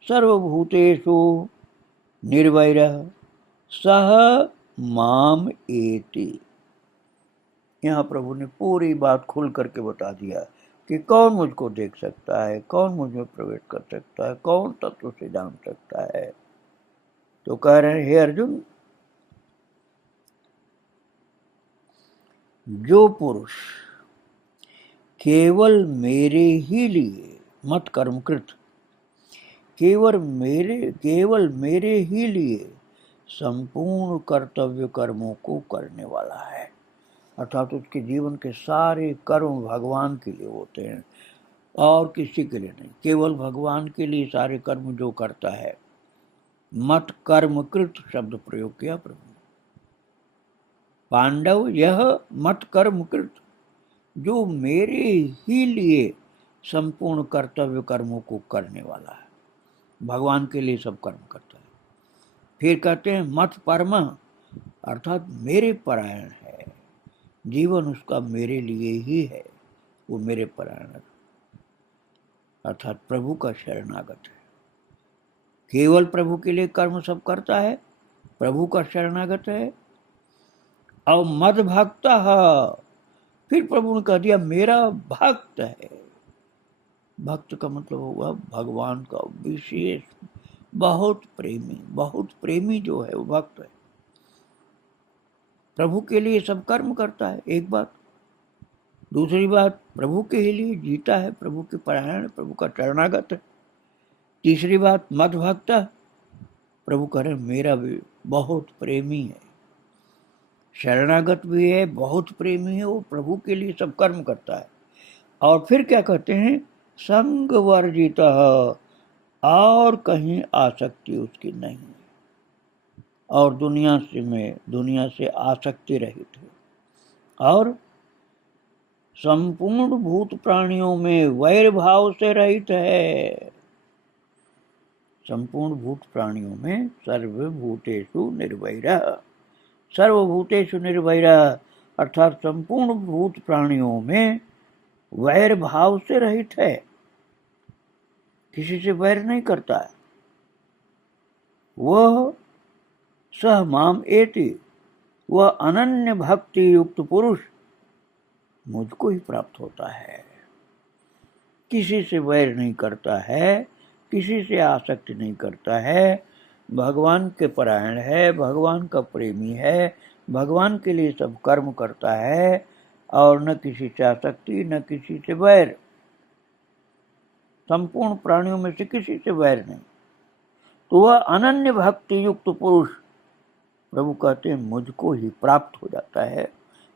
सर्वभूतेषु निर्वैर सह माम एति। यहाँ प्रभु ने पूरी बात खुल करके बता दिया कि कौन मुझको देख सकता है, कौन मुझ में प्रवेश कर सकता है, कौन तत्व से जान सकता है। तो कह रहे हैं, हे अर्जुन, जो पुरुष केवल मेरे ही लिए, मत कर्मकृत, केवल मेरे ही लिए संपूर्ण कर्तव्य कर्मों को करने वाला है, अर्थात उसके जीवन के सारे कर्म भगवान के लिए होते हैं और किसी के लिए नहीं, केवल भगवान के लिए सारे कर्म जो करता है। मत कर्मकृत शब्द प्रयोग किया प्रभु ने। पांडव, यह मत कर्मकृत, जो मेरे ही लिए संपूर्ण कर्तव्य कर्मों को करने वाला है, भगवान के लिए सब कर्म करता है। फिर कहते हैं मत परम, अर्थात मेरे परायण है, जीवन उसका मेरे लिए ही है, वो मेरे परायण अर्थात प्रभु का शरणागत है। केवल प्रभु के लिए कर्म सब करता है, प्रभु का शरणागत है। और मद भक्त, फिर प्रभु ने कह दिया मेरा भक्त है। भक्त का मतलब हुआ भगवान का विशेष बहुत प्रेमी जो है वो भक्त है। प्रभु के लिए सब कर्म करता है, एक बात। दूसरी बात, प्रभु के लिए जीता है, प्रभु के परायण, प्रभु का शरणागत है। तीसरी बात, मद भक्त, प्रभु कह रहे मेरा भी बहुत प्रेमी है, शरणागत भी है, बहुत प्रेमी है, वो प्रभु के लिए सब कर्म करता है। और फिर क्या कहते हैं, संग वर्जित, और कहीं आसक्ति उसकी नहीं, और दुनिया से आसक्ति रहित है। और संपूर्ण भूत प्राणियों में वैर भाव से रहित है। संपूर्ण भूत प्राणियों में सर्वभूतेषु निर्वैरः, सर्वभूतेषु निर्वैरः अर्थात संपूर्ण भूत प्राणियों में वैर भाव से रहित है, किसी से वैर नहीं करता है। वह सह माम एति, वह अनन्य भक्ति युक्त पुरुष मुझको ही प्राप्त होता है। किसी से वैर नहीं करता है, किसी से आसक्ति नहीं करता है, भगवान के परायण है, भगवान का प्रेमी है, भगवान के लिए सब कर्म करता है, और न किसी से आसक्ति न किसी से वैर, संपूर्ण प्राणियों में से किसी से वैर नहीं। तो वह अनन्य भक्ति युक्त पुरुष, प्रभु कहते हैं, मुझको ही प्राप्त हो जाता है,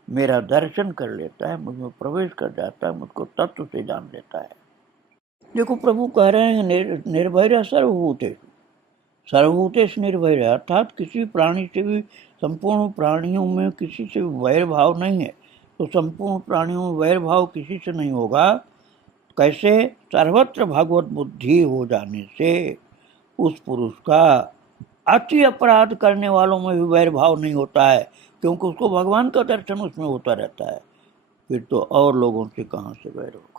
मेरा दर्शन कर लेता है, मुझ में प्रवेश कर जाता है, मुझको तत्व से जान लेता है। देखो प्रभु कह रहे हैं निर्भय सर्वभूतेषु, सर्वभूतेषु निर्भय, अर्थात किसी प्राणी से भी, संपूर्ण प्राणियों में किसी से वैर भाव नहीं है। तो संपूर्ण प्राणियों में वैर भाव किसी से नहीं होगा। कैसे? सर्वत्र भगवत बुद्धि हो जाने से उस पुरुष का अति अपराध करने वालों में भी वैर भाव नहीं होता है, क्योंकि उसको भगवान का दर्शन उसमें होता रहता है। फिर तो और लोगों से कहाँ से वैर होगा।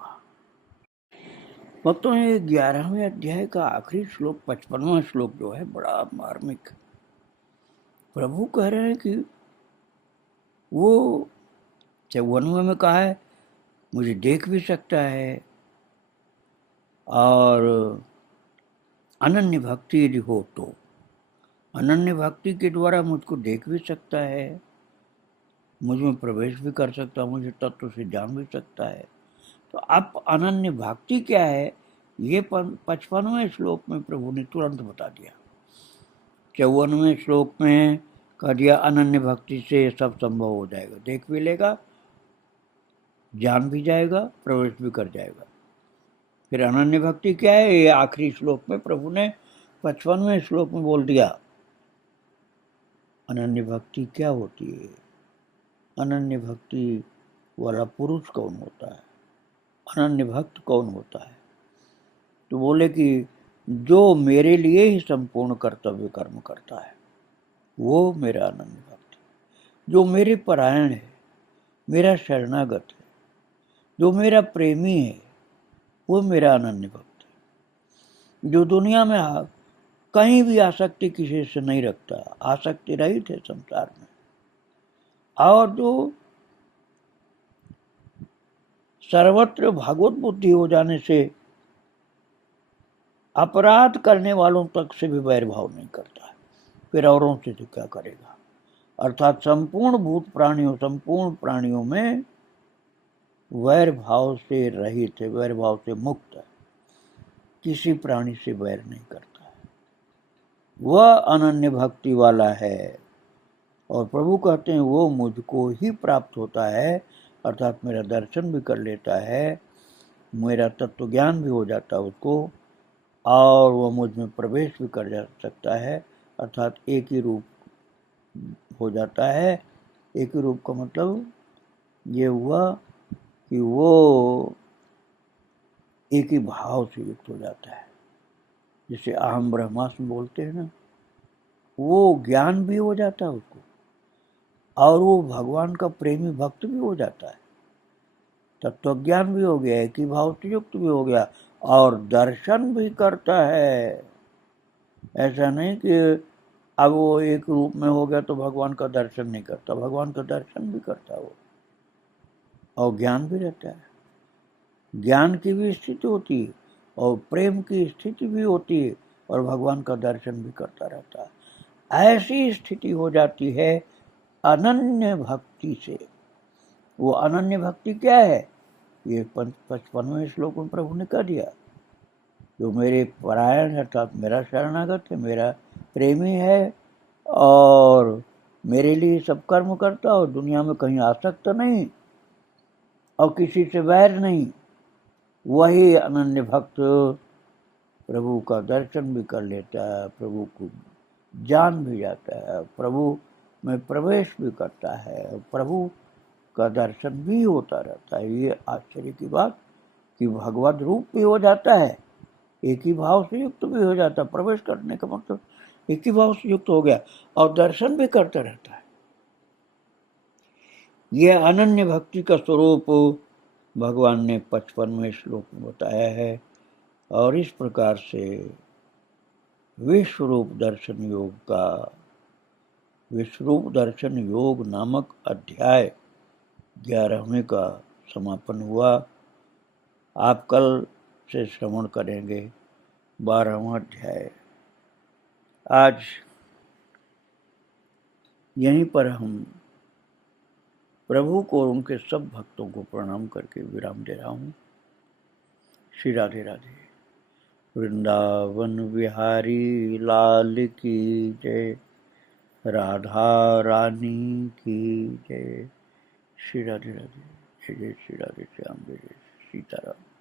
भक्तों, ये 11वें अध्याय का आखिरी श्लोक, 55वां श्लोक जो है, बड़ा मार्मिक। प्रभु कह रहे हैं कि वो 54वें में कहा है मुझे देख भी सकता है, और अनन्य भक्ति यदि हो तो अनन्य भक्ति के द्वारा मुझको देख भी सकता है, मुझ में प्रवेश भी कर सकता है, मुझे तत्व से जान भी सकता है। तो अब अनन्य भक्ति क्या है, ये 55वें श्लोक में प्रभु ने तुरंत बता दिया। 54वें श्लोक में कह दिया अनन्य भक्ति से सब संभव हो जाएगा, देख भी लेगा, जान भी जाएगा, प्रवेश भी कर जाएगा। फिर अनन्य भक्ति क्या है, ये आखिरी श्लोक में प्रभु ने 55वें श्लोक में बोल दिया। अनन्य भक्ति क्या होती है, अनन्य भक्ति वाला पुरुष कौन होता है, अनन्य भक्त कौन होता है? तो बोले कि जो मेरे लिए ही संपूर्ण कर्तव्य कर्म करता है, वो मेरा अनन्य भक्त है। जो मेरे परायण है, मेरा शरणागत है, जो मेरा प्रेमी है, वो मेरा अनन्य भक्त है। जो दुनिया में कहीं भी आसक्ति किसी से नहीं रखता, आसक्ति रहित है संसार में, और जो सर्वत्र भगवत बुद्धि हो जाने से अपराध करने वालों तक से भी वैर भाव नहीं करता है, फिर औरों से तो क्या करेगा। अर्थात संपूर्ण भूत प्राणियों, संपूर्ण प्राणियों में वैर भाव से रहित है, वैर भाव से मुक्त है, किसी प्राणी से वैर नहीं करता है, वह अनन्य भक्ति वाला है। और प्रभु कहते हैं वो मुझको ही प्राप्त होता है, अर्थात मेरा दर्शन भी कर लेता है, मेरा तत्व ज्ञान भी हो जाता है उसको, और वह मुझ में प्रवेश भी कर जा सकता है, अर्थात एक ही रूप हो जाता है। एक ही रूप का मतलब ये हुआ कि वो एक ही भाव से युक्त हो जाता है, जिसे अहम ब्रह्मास्मि बोलते हैं ना, वो ज्ञान भी हो जाता है उसको, और वो भगवान का प्रेमी भक्त भी हो जाता है, तत्वज्ञान भी हो गया, एक ही भाव से युक्त भी हो गया और दर्शन भी करता है। ऐसा नहीं कि अब वो एक रूप में हो गया तो भगवान का दर्शन नहीं करता, भगवान का दर्शन भी करता है वो, और ज्ञान भी रहता है, ज्ञान की भी स्थिति होती है और प्रेम की स्थिति भी होती है और भगवान का दर्शन भी करता रहता है। ऐसी स्थिति हो जाती है अनन्य भक्ति से। वो अनन्य भक्ति क्या है, ये 55वें श्लोक में प्रभु ने कह दिया, जो मेरे परायण अर्थात मेरा शरणागत है, मेरा प्रेमी है और मेरे लिए सब कर्म करता और दुनिया में कहीं आसक्त नहीं और किसी से वैर नहीं, वही अनन्य भक्त प्रभु का दर्शन भी कर लेता है, प्रभु को जान भी जाता है, प्रभु में प्रवेश भी करता है, प्रभु का दर्शन भी होता रहता है। ये आश्चर्य की बात कि भगवत रूप भी हो जाता है, एक ही भाव से युक्त भी हो जाता है, प्रवेश करने का मतलब एक ही भाव से युक्त हो गया और दर्शन भी करता रहता है। यह अनन्य भक्ति का स्वरूप भगवान ने 55वें श्लोक में बताया है और इस प्रकार से विश्वरूप दर्शन योग का विश्वरूप दर्शन योग नामक अध्याय 11वें का समापन हुआ। आप कल से श्रवण करेंगे 12वां अध्याय। आज यहीं पर हम प्रभु को और उनके सब भक्तों को प्रणाम करके विराम दे रहा हूँ। श्री राधे राधे। वृंदावन बिहारी लाल की जय, राधा रानी की जय। श्री राधे राधे। जय जय श्री राधे श्याम, जय जय सीताराम।